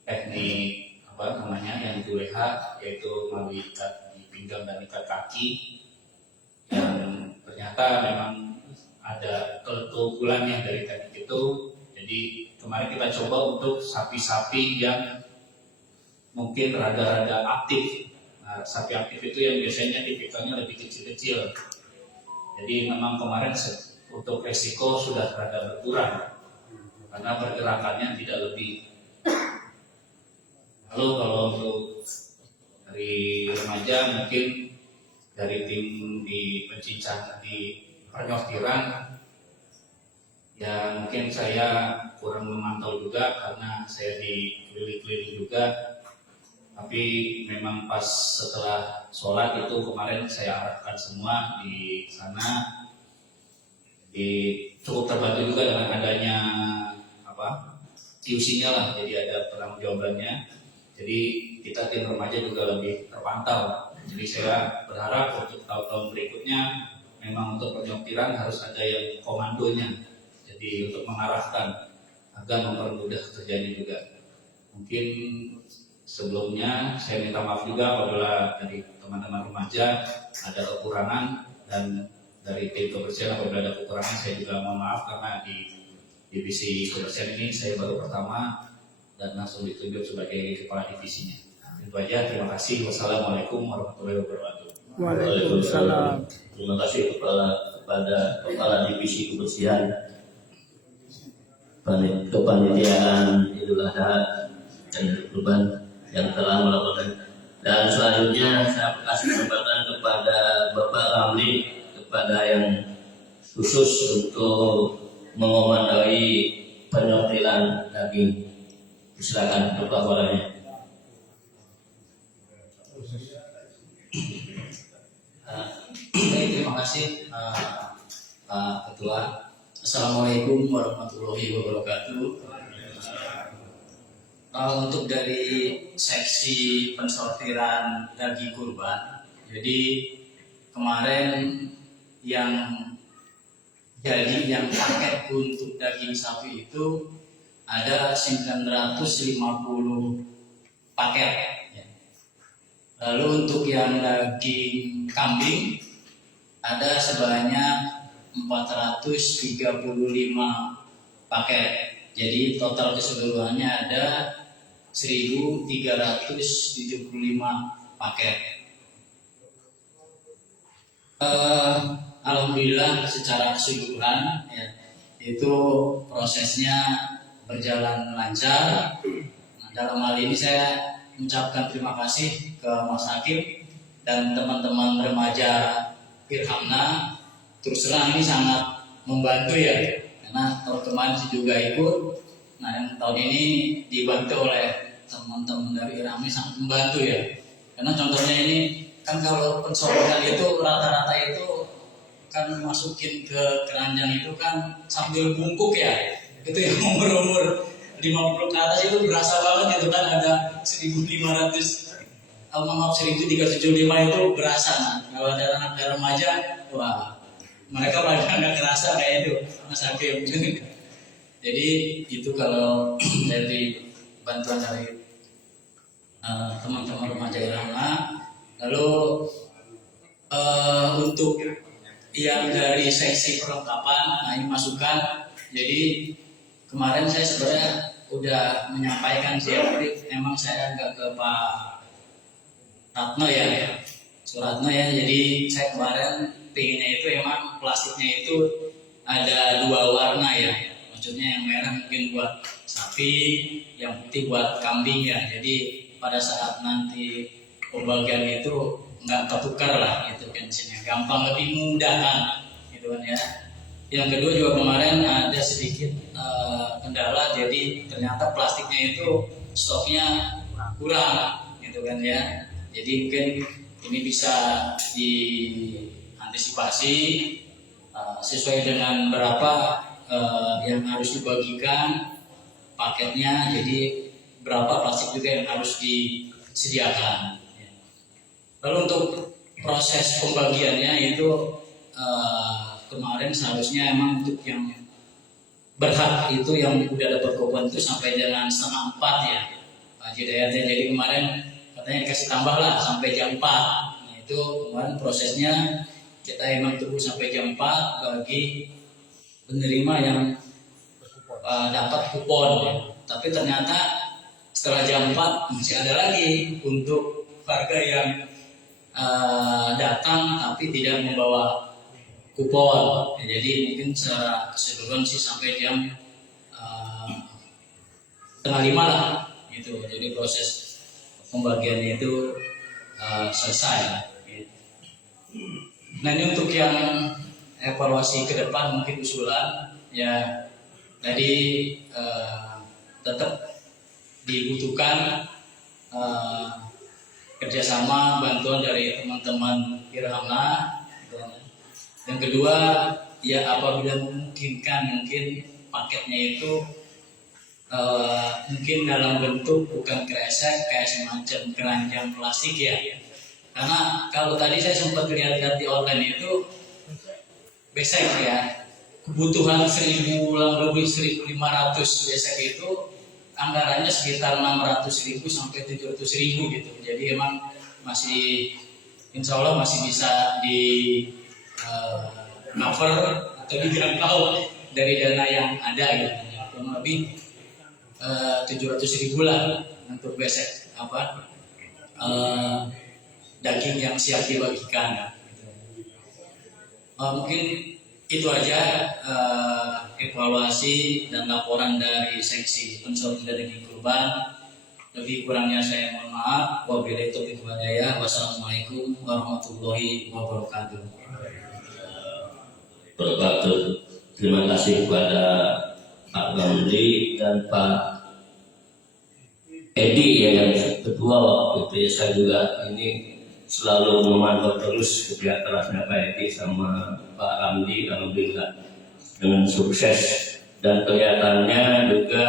teknik yang WH, yaitu melalui ikat di pinggang dan ikat kaki, yang ternyata memang ada keunggulannya dari teknik itu. Jadi kemarin kita coba untuk sapi-sapi yang mungkin rada-rada aktif. Nah, sapi aktif itu yang biasanya tipikalnya lebih kecil-kecil. Jadi memang kemarin untuk resiko sudah rada berkurang karena pergerakannya tidak lebih. Lalu kalau untuk dari remaja mungkin dari tim di pencincang di penyortiran, ya mungkin saya kurang memantau juga karena saya di keliling-keliling juga. Tapi memang pas setelah sholat itu kemarin saya arahkan semua di sana. Cukup terbantu juga dengan adanya TUC-nya lah, jadi ada penanggung-jawabannya. Jadi kita tim remaja juga lebih terpantau. Jadi saya berharap untuk tahun-tahun berikutnya memang untuk penyortiran harus ada yang komandonya. Jadi untuk mengarahkan agar mempermudah kerjanya juga. Mungkin sebelumnya saya minta maaf juga apabila dari teman-teman remaja ada kekurangan, dan dari tim kebersihan apabila ada kekurangan saya juga mohon maaf karena di divisi kebersihan ini saya baru pertama dan langsung ditunjuk sebagai kepala divisinya. Itu aja, terima kasih. Wassalamualaikum warahmatullahi wabarakatuh. Waalaikumsalam. Terima kasih kepada kepala divisi kebersihan kepanitiaan Idul Adha dan Kurban yang telah melakukan. Dan selanjutnya saya kasih kesempatan kepada Bapak Ramli, kepada yang khusus untuk mengomandoi penyortiran daging. Silakan untuk laporannya. kasih Pak Ketua. Assalamualaikum warahmatullahi wabarakatuh. Untuk dari seksi pensortiran daging kurban, jadi kemarin yang paket untuk daging sapi itu ada 950 paket. Lalu untuk yang daging kambing ada sebanyak 435 paket. Jadi total keseluruhannya ada 1.375 paket. Alhamdulillah secara keseluruhan ya, itu prosesnya berjalan lancar. Nah, dalam hal ini saya mengucapkan terima kasih ke Mas Hakim dan teman-teman remaja Irhamna. Terus terang ini sangat membantu ya, karena tahun kemarin saya juga ikut. Nah, yang tahun ini dibantu oleh teman-teman dari Irhamna sangat membantu ya. Karena contohnya ini kan kalau pensortiran itu rata-rata itu kan masukin ke keranjang itu kan sambil bungkuk ya. Itu yang umur 50 ke atas itu berasa banget gitu kan, ada 1.375 itu berasa. Nah, kalau ada anak remaja, wah mereka pada nggak kerasa kayak itu Mas Hakim. Jadi itu kalau dari bantuan dari teman-teman remaja Irhamna. Lalu untuk yang dari seksi perlengkapan, nah ini masukan. Jadi kemarin saya sebenarnya udah menyampaikan sih, memang saya agak ke Pak Ratno ya, Suratno ya. Jadi saya kemarin pinginnya itu emang plastiknya itu ada 2 warna ya. Maksudnya yang merah mungkin buat sapi, yang putih buat kambing ya. Jadi pada saat nanti pembagian itu nggak ketukar lah gitu kan, gampang, lebih mudah kan gitu kan ya. Yang kedua juga kemarin ada sedikit kendala, jadi ternyata plastiknya itu stoknya kurang gitu kan ya. Jadi mungkin ini bisa diantisipasi sesuai dengan berapa yang harus dibagikan paketnya, jadi berapa plastik juga yang harus disediakan. Lalu untuk proses pembagiannya itu kemarin seharusnya emang untuk yang berhak itu yang udah dapat kupon itu sampai dengan 3:30 ya Pak Hidayat. Jadi kemarin katanya dikasih tambah lah sampai jam 4. Nah itu kemarin prosesnya kita emang tunggu sampai jam 4 bagi penerima yang dapat kupon ya. Tapi ternyata setelah jam 4 masih ada lagi untuk warga yang datang tapi tidak membawa kupon ya. Jadi mungkin secara keseluruhan sih sampai jam 4:30 lah gitu. Jadi proses pembagiannya itu selesai gitu. Nah ini untuk yang evaluasi ke depan mungkin usulan ya, jadi tetap dibutuhkan kerjasama bantuan dari teman-teman Irhamna. Yang kedua ya, apabila memungkinkan mungkin paketnya itu mungkin dalam bentuk bukan kresek, kayak semacam keranjang plastik ya. Karena kalau tadi saya sempat lihat di online itu besek ya, kebutuhan 1.500 besek itu anggarannya sekitar 600.000 sampai 700.000 gitu. Jadi emang masih, insya Allah masih bisa di cover atau dijangkau dari dana yang ada gitu. Kurang lebih 700.000 lah untuk besek daging yang siap dibagikan. Mungkin itu aja evaluasi dan laporan dari seksi pensortiran daging kurban. Lebih kurangnya saya mohon maaf. Wabillahi taufiq wal hidayah. Wassalamualaikum warahmatullahi wabarakatuh. Terima kasih kepada Pak Gamli dan Pak Edi ya, yang kedua waktu itu saya juga ini selalu memantau terus kerja kerasnya Pak Edi sama Pak Ramdi, alhamdulillah dengan sukses, dan kelihatannya juga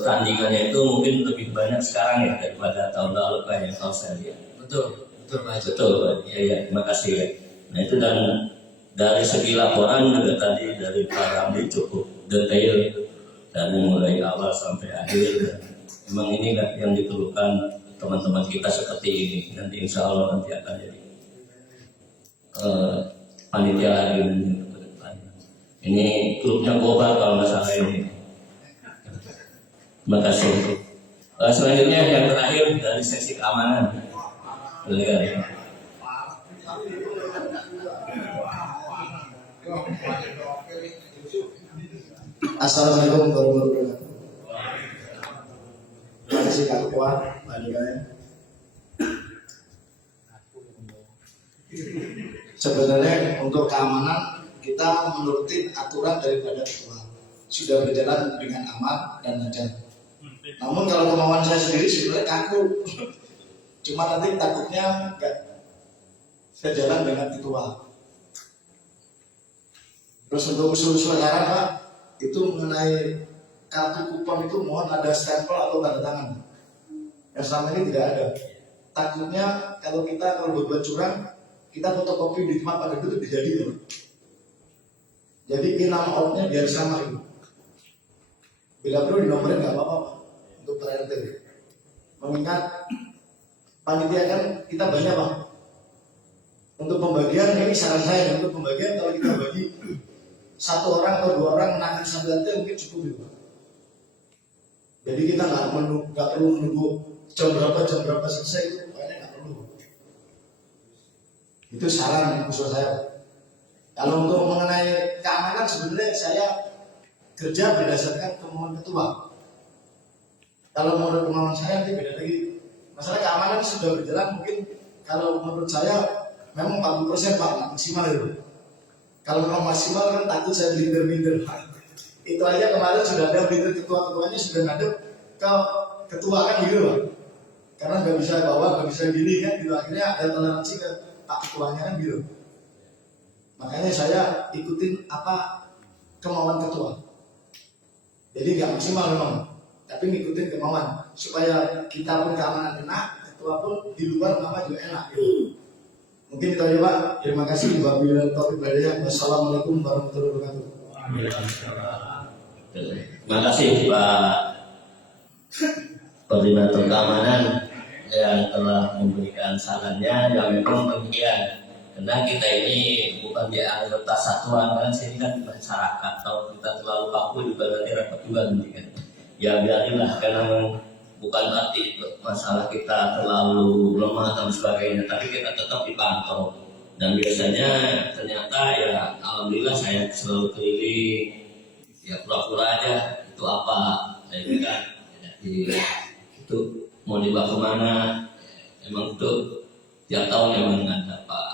tandingannya itu mungkin lebih banyak sekarang ya daripada tahun lalu kayaknya kalau saya lihat. Betul Pak Haji. Betul, ya, terima kasih ya. Nah itu, dan dari segi laporan juga tadi dari Pak Ramdi cukup detail dari mulai awal sampai akhir. Memang ini yang diperlukan teman-teman kita seperti ini. Nanti insya Allah nanti akan jadi panitia lagi ke depan. Ini klubnya Gobar kalau nggak salah ini. Terima kasih. Selanjutnya yang terakhir dari seksi keamanan. Silakan. Assalamualaikum warahmatullahi wabarakatuh. Terima kasih Kak Ketua, Pak Nilai. Sebenarnya untuk keamanan kita menuruti aturan daripada ketua, sudah berjalan dengan aman dan lancar. Namun kalau kemauan saya sendiri sebenarnya kaku, cuma nanti takutnya nggak sejalan dengan ketua. Terus untuk usul-usul saran Pak, itu mengenai kartu kupon itu mohon ada stempel atau tanda tangan. Yang selama ini tidak ada. Takutnya kalau berbuat curang, kita fotokopi di tempat pada itu jadi loh. Jadi in nama outnya biar sama itu. Bila perlu dinomorin nggak apa-apa Pak, untuk per RT. Mengingat panitia kan kita banyak Pak. Untuk pembagian ini saran saya, untuk pembagian kalau kita bagi satu orang atau dua orang menangkan satu RT mungkin cukup ya Pak. Jadi kita nggak perlu menunggu jam berapa selesai, itu pokoknya nggak perlu. Itu saran usul saya. Kalau untuk mengenai keamanan sebenarnya saya kerja berdasarkan kemauan ketua. Kalau menurut kemauan saya nanti beda lagi. Masalah keamanan sudah berjalan, mungkin kalau menurut saya memang 40% Pak, maksimal itu. Kalau memang maksimal kan takut saya minder. Itu aja kemarin sudah ada minder, ketua-ketuanya sudah ngadep ke ketua kan gitu Pak. Karena nggak bisa bawa, nggak bisa gini kan gitu. Akhirnya ada toleransi ke Pak ketuanya kan gitu. Makanya saya ikutin apa kemauan ketua. Jadi nggak maksimal memang, tapi ngikutin kemauan supaya kita pun keamanan enak, ketua pun di luar nama juga enak. Gitu. Mungkin itu aja Pak. Terima kasih. Wabillahi taufiq wal hidayah. Wassalamualaikum warahmatullahi wabarakatuh. Terima kasih Pak Koordinator Keamanan yang telah memberikan sarannya yang memang demikian. Karena kita ini bukan di anggota satuan kan, sini kan masyarakat. Kalau kita terlalu kaku juga nanti repot juga nanti kan. Ya biarinlah, karena bukan berarti masalah kita terlalu lemah dan sebagainya, tapi kita tetap dipantau. Dan biasanya ternyata ya alhamdulillah saya selalu keliling, ya pura-pura aja itu apa, saya bilang jadi itu mau dibawa kemana, emang itu tiap tahun memang ada Pak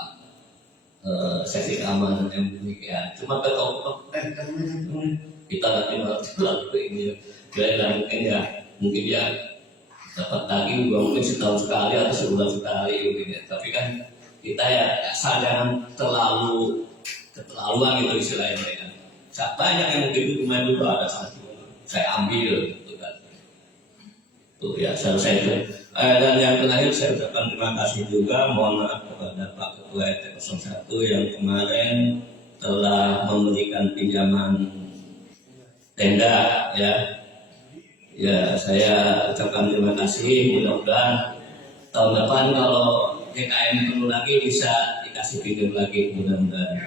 seksi keamanan yang demikian. Cuma kalau kita nanti malah terlalu ini, ya mungkin ya dapat daging juga mungkin setahun sekali atau sebulan sekali gitu ya. Tapi kan kita ya asal jangan terlalu keterlaluan gitu istilahnya kan. Banyak yang mungkin itu kemarin dulu ada satu saya ambil gitu kan. Tuh ya selesai itu. Dan yang terakhir saya ucapkan terima kasih juga, mohon maaf kepada Pak Ketua RT 01 yang kemarin telah memberikan pinjaman tenda ya. Ya, saya ucapkan terima kasih. Mudah-mudahan tahun depan kalau DKM perlu lagi bisa dikasih pinjam lagi, mudah-mudahan.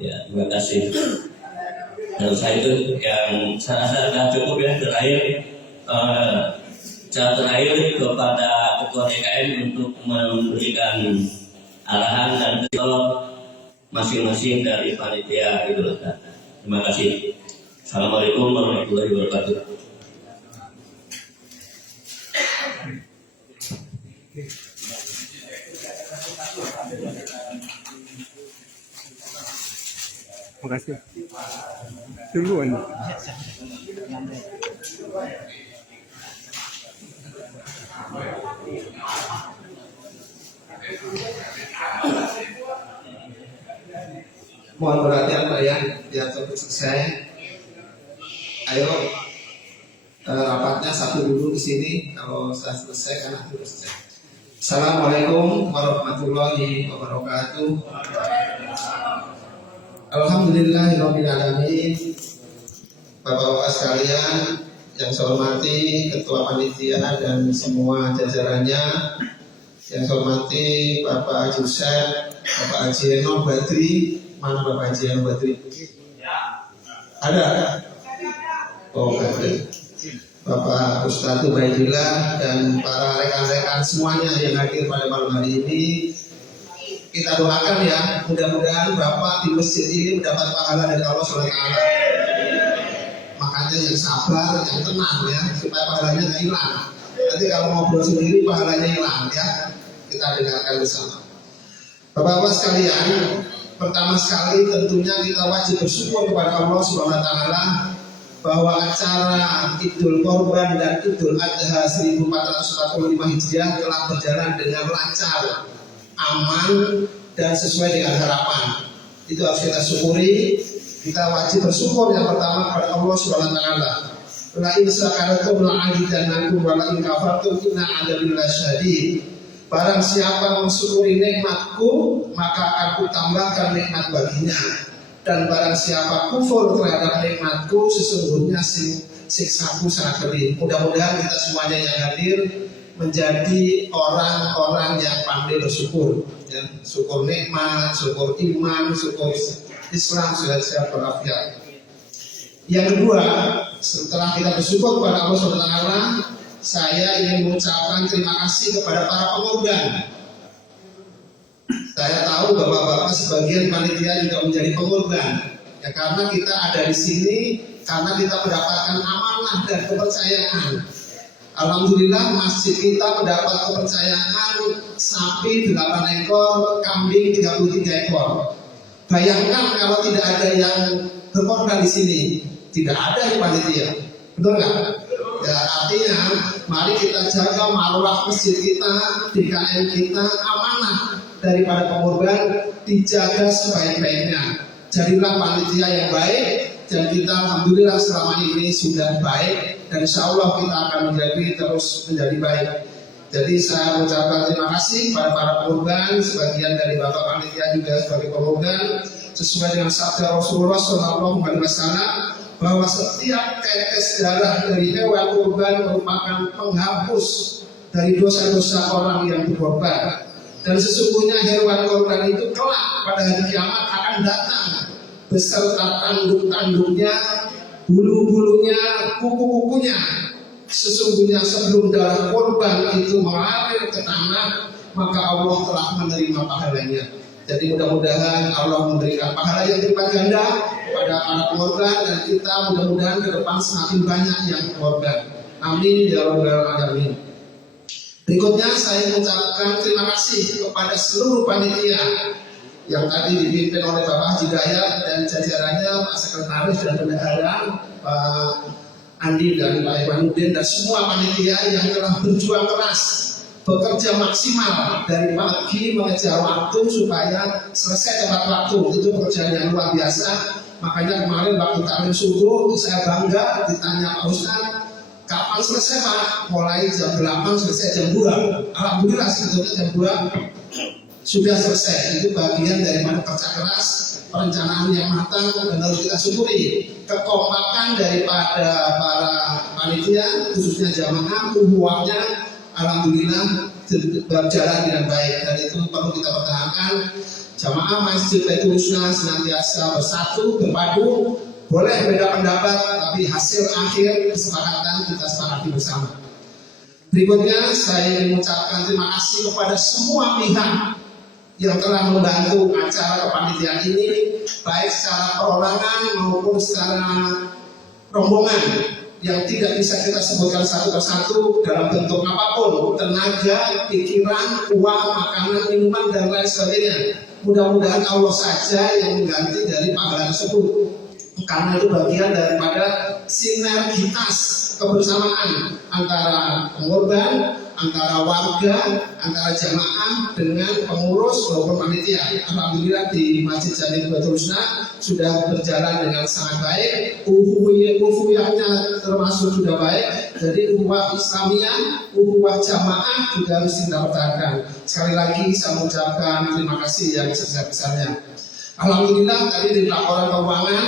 Ya, terima kasih. Dan saya itu yang saya rasa sudah cukup ya. Terakhir kepada Ketua DKM untuk memberikan arahan dan masing-masing dari panitia Idul Adha. Terima kasih. Assalamualaikum warahmatullahi wabarakatuh. Makasih. Duluan. Mohon perhatian Pak ya, biar cepat selesai. Ayo rapatnya satu dulu di sini. Kalau sudah selesai kan aku selesai. Assalamualaikum warahmatullahi wabarakatuh. Alhamdulillahirrahmanirrahim. Bapak-bapak sekalian yang saya hormati, Ketua Panitia dan semua jajarannya, yang saya hormati Bapak Yusef, Bapak Haji Eno Badri. Mana Bapak Haji Eno Badri? Ada? Oh, ada. Bapak Ustadz Ubaidillah dan para rekan-rekan semuanya yang hadir pada malam hari ini, kita doakan ya, mudah-mudahan Bapak di masjid ini mendapat pahala dari Allah SWT. Makanya yang sabar, yang tenang ya, supaya pahalanya nggak hilang. Nanti kalau ngobrol sendiri pahalanya hilang ya. Kita dengarkan bersama. Bapak-bapak sekalian, pertama sekali tentunya kita wajib bersyukur kepada Allah SWT bahwa acara Idul Korban dan Idul Adha 1445 Hijriah telah berjalan dengan lancar, aman, dan sesuai dengan harapan. Itu harus kita syukuri. Kita wajib bersyukur yang pertama kepada Allah Subhanahu wa taala. La in syakartum la'azidannakum wa la in kafartum inna 'adzabi lasyadid. Barang siapa mensyukuri nikmatku, maka aku tambahkan nikmat baginya. Dan barang siapa kufur terhadap nikmatku, sesungguhnya siksaku sangat pedih. Mudah-mudahan kita semuanya yang hadir menjadi orang-orang yang pandai bersyukur, ya. Syukur nikmat, syukur iman, syukur Islam sudah siap walafiat. Yang kedua, setelah kita bersyukur kepada Allah SWT, saya ingin mengucapkan terima kasih kepada para pengorban. Saya tahu bapak-bapak sebagian panitia juga menjadi pengorban, ya, karena kita ada di sini karena kita mendapatkan amanah dan kepercayaan. Alhamdulillah masjid kita mendapat kepercayaan sapi 8 ekor, kambing 33 ekor. Bayangkan kalau tidak ada yang berkorban di sini, tidak ada di panitia, betul nggak? Ya, artinya mari kita jaga marwah masjid kita, DKM kita, amanah daripada pengorban dijaga sebaik-baiknya. Jadilah panitia yang baik dan kita alhamdulillah selama ini sudah baik dan insya Allah kita akan terus menjadi baik. Jadi saya mengucapkan terima kasih kepada para pengorban, sebagian dari bapak panitia juga sebagai pengorban, sesuai dengan sabda Rasulullah SAW bahwa setiap tetes darah dari hewan kurban merupakan penghapus dari dosa-dosa orang yang berkorban. Dan sesungguhnya hewan kurban itu kelak pada hari kiamat akan datang beserta tanduk-tanduknya, bulu-bulunya, kuku-kukunya. Sesungguhnya sebelum darah korban itu mengalir ke tanah, maka Allah telah menerima pahalanya. Jadi mudah-mudahan Allah memberikan pahala yang berlipat ganda kepada para pengorban dan kita mudah-mudahan ke depan semakin banyak yang korban. Amin ya rabbal alamin. Berikutnya saya mengucapkan terima kasih kepada seluruh panitia yang tadi dipimpin oleh Bapak Hidayat dan jajarannya, Pak Sekretaris dan Bendahara, Pak Andi dan Pak Iwanuddin dan semua panitia yang telah berjuang keras, bekerja maksimal dari pagi mengejar waktu supaya selesai tepat waktu. Itu pekerjaan yang luar biasa. Makanya kemarin waktu taklim subuh saya bangga ditanya Pak Ustadz, kapan selesai Pak? Mulai jam 8 selesai jam 2. Alhamdulillah sebetulnya jam 2 sudah selesai. Itu bagian dari kerja keras, perencanaan yang matang dan harus kita syukuri. Kekompakan daripada para panitia khususnya jamaah, uhuahnya alhamdulillah berjalan dengan baik dan itu perlu kita pertahankan. Jamaah Masjid Baitul Husna senantiasa bersatu, berpadu, boleh beda pendapat, tapi hasil akhir kesepakatan kita sepakati bersama. Berikutnya saya ingin mengucapkan terima kasih kepada semua pihak yang telah membantu acara kepanitiaan ini, baik secara perorangan maupun secara rombongan yang tidak bisa kita sebutkan satu persatu dalam bentuk apapun, tenaga, pikiran, uang, makanan, minuman, dan lain sebagainya. Mudah-mudahan Allah saja yang mengganti dari pahala tersebut, karena itu bagian daripada sinergitas kebersamaan antara pengorban, antara warga, antara jamaah dengan pengurus maupun panitia. Alhamdulillah di Masjid Jamiatul Husna sudah berjalan dengan sangat baik. Ukhuwahnya termasuk sudah baik. Jadi ukhuwah Islamiyah, ukhuwah jamaah juga harus kita pertahankan. Sekali lagi saya mengucapkan terima kasih yang sebesar-besarnya. Alhamdulillah tadi di laporan keuangan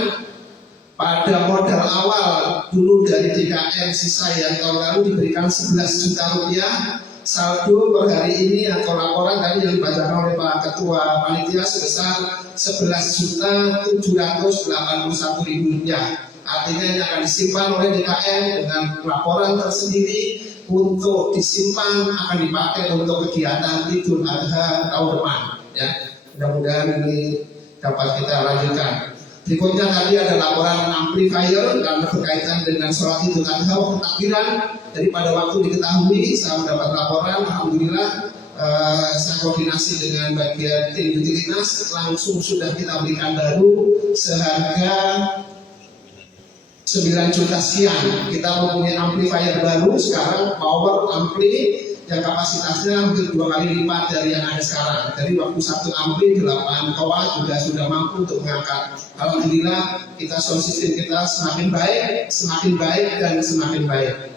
pada modal awal dulu dari DKM sisa yang tahun lalu diberikan 11 juta rupiah. Saldo per hari ini atau laporan tadi yang dibacakan oleh Pak Ketua Panitia sebesar 11.781.000 rupiah. Artinya ini akan disimpan oleh DKM dengan laporan tersendiri untuk disimpan, akan dipakai untuk kegiatan Idul Adha tahun depan. Ya, mudah-mudahan ini dapat kita lanjutkan. Berikutnya tadi ada laporan amplifier karena berkaitan dengan sholat Idul Adha takbiran. Jadi pada waktu diketahui saya mendapat laporan, alhamdulillah saya koordinasi dengan bagian tim utilitas, langsung sudah kita berikan baru seharga 9 juta sekian. Kita mempunyai amplifier baru sekarang, power ampli yang kapasitasnya hampir 2 kali lipat dari yang ada sekarang. Jadi waktu satu ampli 8 kW juga sudah mampu untuk mengangkat. Alhamdulillah kita sound system kita semakin baik dan semakin baik.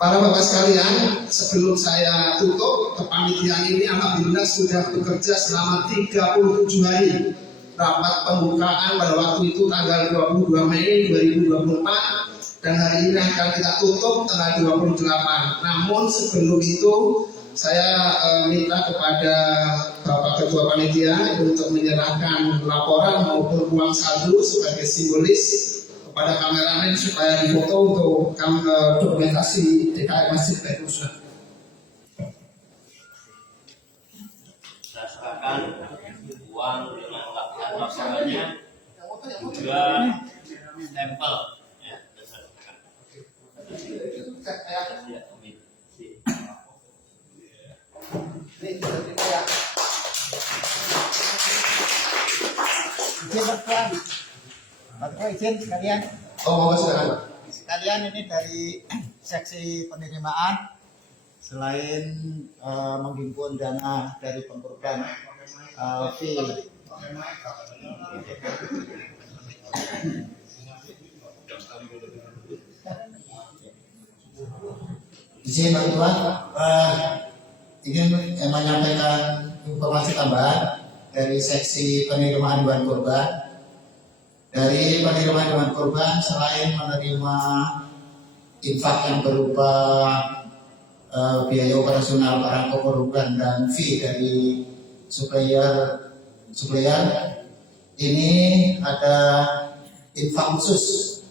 Para bapak sekalian, sebelum saya tutup, kepanitiaan ini alhamdulillah sudah bekerja selama 37 hari. Rapat pembukaan pada waktu itu tanggal 22 Mei 2024 dan hari ini akan kita tutup tanggal 28. Namun sebelum itu saya minta kepada Bapak Ketua Panitia untuk menyerahkan laporan maupun uang saldo sebagai simbolis kepada kameramen supaya difoto untuk dokumentasi DKM Masjid Baitul Husna. Saya serahkan uang dengan laporan laksananya juga stempel. Izin sekalian. Oh, silakan. Sekalian ini dari seksi penerimaan, selain menghimpun dana dari pengkorban fee. Izin Pak Ketua, ingin menyampaikan informasi tambahan dari seksi penerimaan hewan korban. Dari penerimaan hewan korban, selain menerima infak yang berupa biaya operasional barang korban dan fee dari supplier, ini ada infak khusus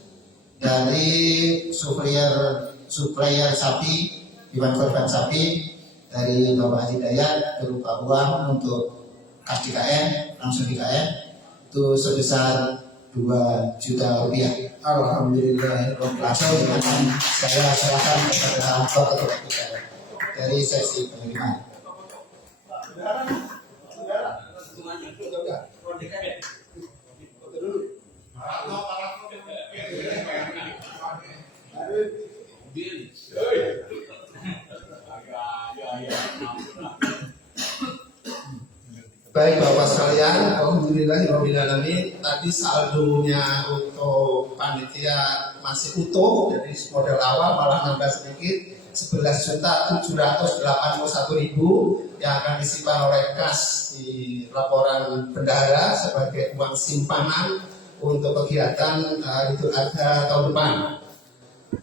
dari supplier sapi, hewan korban sapi dari Bapak Haji Dayat berupa uang untuk kas DKM, langsung DKM itu sebesar 2 juta rupiah. Alhamdulillah. Langsung akan saya serahkan kepada Bapak Ketua dari seksi penerimaan. Baik Bapak sekalian, alhamdulillahirobbilalamin. Tadi saldonya untuk panitia masih utuh, jadi model awal malah nambah sedikit 11.781.000 yang akan disimpan oleh kas di laporan bendahara sebagai uang simpanan untuk kegiatan Idul Adha tahun depan.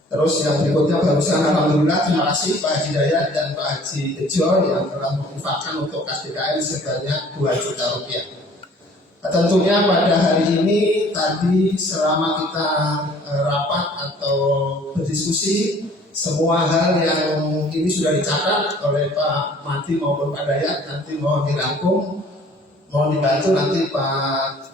Terus yang berikutnya barusan alhamdulillah terima kasih Pak Haji Dayat dan Pak Haji Tejo yang telah menginfakkan untuk kas DKM sebanyak 2 juta rupiah. Tentunya pada hari ini tadi selama kita rapat atau berdiskusi, semua hal yang ini sudah dicatat oleh Pak Mati maupun Pak Dayat, nanti mohon dirangkum, mohon dibantu nanti Pak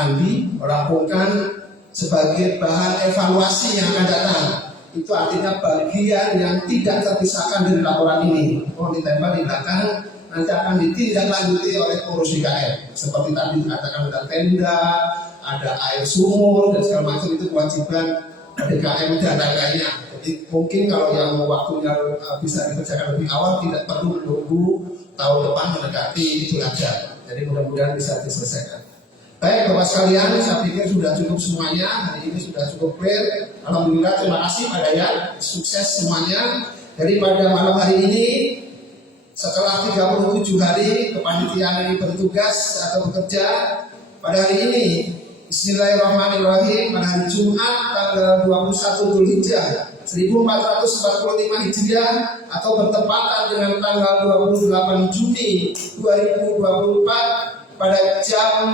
Andi merampungkan sebagai bahan evaluasi yang akan datang. Itu artinya bagian yang tidak terpisahkan dari laporan ini. Mohon ditempel di belakang, nanti akan ditindaklanjuti oleh pengurus DKM. Seperti tadi dikatakan ada tenda, ada air sumur dan segala macam, itu kewajiban DKM dan lain-lainnya. Jadi mungkin kalau yang waktunya bisa dikerjakan lebih awal tidak perlu menunggu tahun depan mendekati Idul Adha. Jadi mudah-mudahan bisa diselesaikan. Baik Bapak sekalian, saya pikir sudah cukup semuanya. Hari ini sudah cukup clear. Alhamdulillah, terima kasih Pak Dayat. Sukses semuanya. Jadi pada malam hari ini, setelah 37 hari kepanitiaan ini bertugas atau bekerja, pada hari ini Bismillahirrahmanirrahim, pada hari Jumat tanggal 21 Dzulhijjah 1445 Hijriah atau bertepatan dengan tanggal 28 Juni 2024 pada jam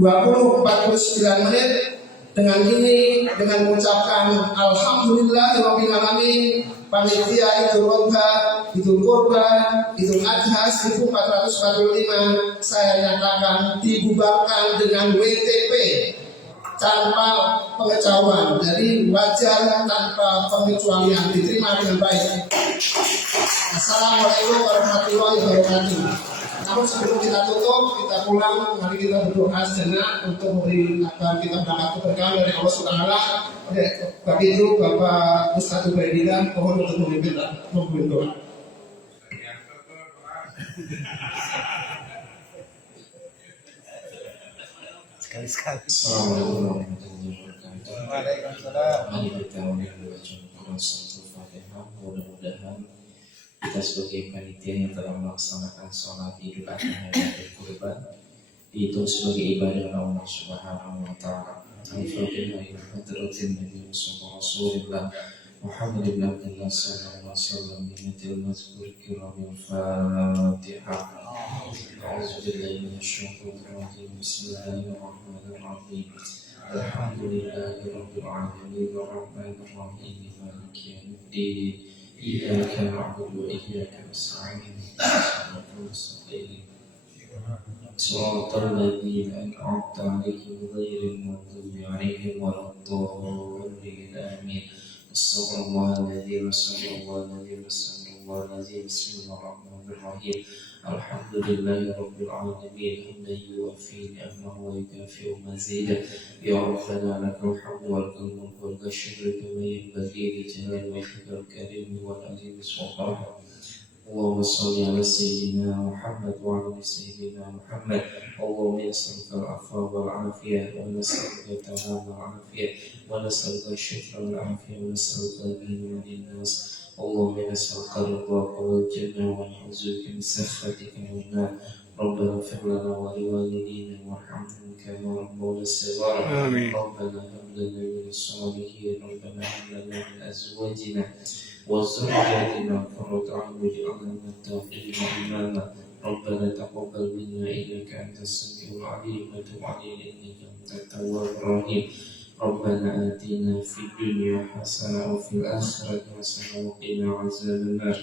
20.49 menit. Dengan ini, dengan mengucapkan Alhamdulillahirabbil alamin, panitia Idul Adha, Idul Kurban, Idul Adha 1445 saya nyatakan dibubarkan dengan WTP tanpa pengecualian. Jadi wajar tanpa pengecualian, diterima dengan baik. Assalamualaikum warahmatullahi wabarakatuh. Namun sebelum kita tutup, kita pulang, mari kita berdoa sejenak untuk memberi agar kita mendapat keberkahan dari Allah Subhanahu wa Ta'ala. Oke, bagi itu Bapak Ustadz Ubaidillah mohon untuk memimpin doa. Sekali-sekali. Assalamualaikum warahmatullahi wabarakatuh. Waalaikumsalam. Mari kita membaca suratul Fatihah. Mudah-mudahan kita sebagai panitia yang telah melaksanakan sholat Idul Adha dan Kurban itu sebagai ibadah Allah Subhanahu wa Ta'ala. Al-Fatihah ila hadratin Nabi Rasulullah Muhammad ibn Abdullah sallallahu alaihi wasallam binatil mazkur kiramil Fatihah. A'udzu billahi minasyaitonir rajim. Bismillahirrahmanirrahim. Alhamdulillahi rabbil alamin arrahmanir rahim maliki yaumiddin. Iyyaka na'budu wa iyyaka nasta'in. Shiratal ladzina an'amta 'alaihim ghairil maghdubi 'alaihim waladdallin. Amin. Astagfirullahaladzim. Bismillahirrahmanirrahim. Alhamdulillahi rabbil alamin hamdan yuwaffi ni'amahu wa yukafi'u mazidah. Ya Rabbana lakal hamdu wal mulku wal syukru kama yanbaghi li jalali wajhikal karim wal azim subhanaka. Allahumma shalli ala sayyidina Muhammad wa ala sayyidina Muhammad. Allahumma nas'aluka al-'afwa wal 'afiyah wa nas'aluka tamam al-'afiyah wa nas'aluka syukra wal 'afiyah wa nas'aluka al-ghina min nas. Allahumma nas'aluka ridhaka wal jannah wa na'udzuka min sakhatika wan nar. Rabbana ighfir lana wa liwalidina warhamhum kama rabbawna shighara. Rabbana hab lana min as-salihin. Rabbana hab lana min azwajina wa dhurriyyatina qurrata a'yun waj'alna lil-muttaqina imama. Rabbana taqabbal minna innaka antas samiul 'alim wa tub 'alaina innaka antat tawwabur rahim. Rabbana atina fid dunya hasanah wa fil akhirati hasanah wa qina adzaban nar.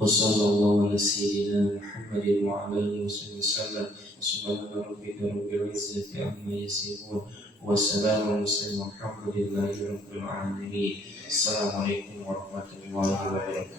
Wa sallallahu ala sayyidina Muhammadin wa ala alihi wasallam. Subhana rabbika rabbil izzati amma yasifun wa salamun ala mursalin walhamdulillahi rabbil alamin. Assalamualaikum warahmatullahi wabarakatuh.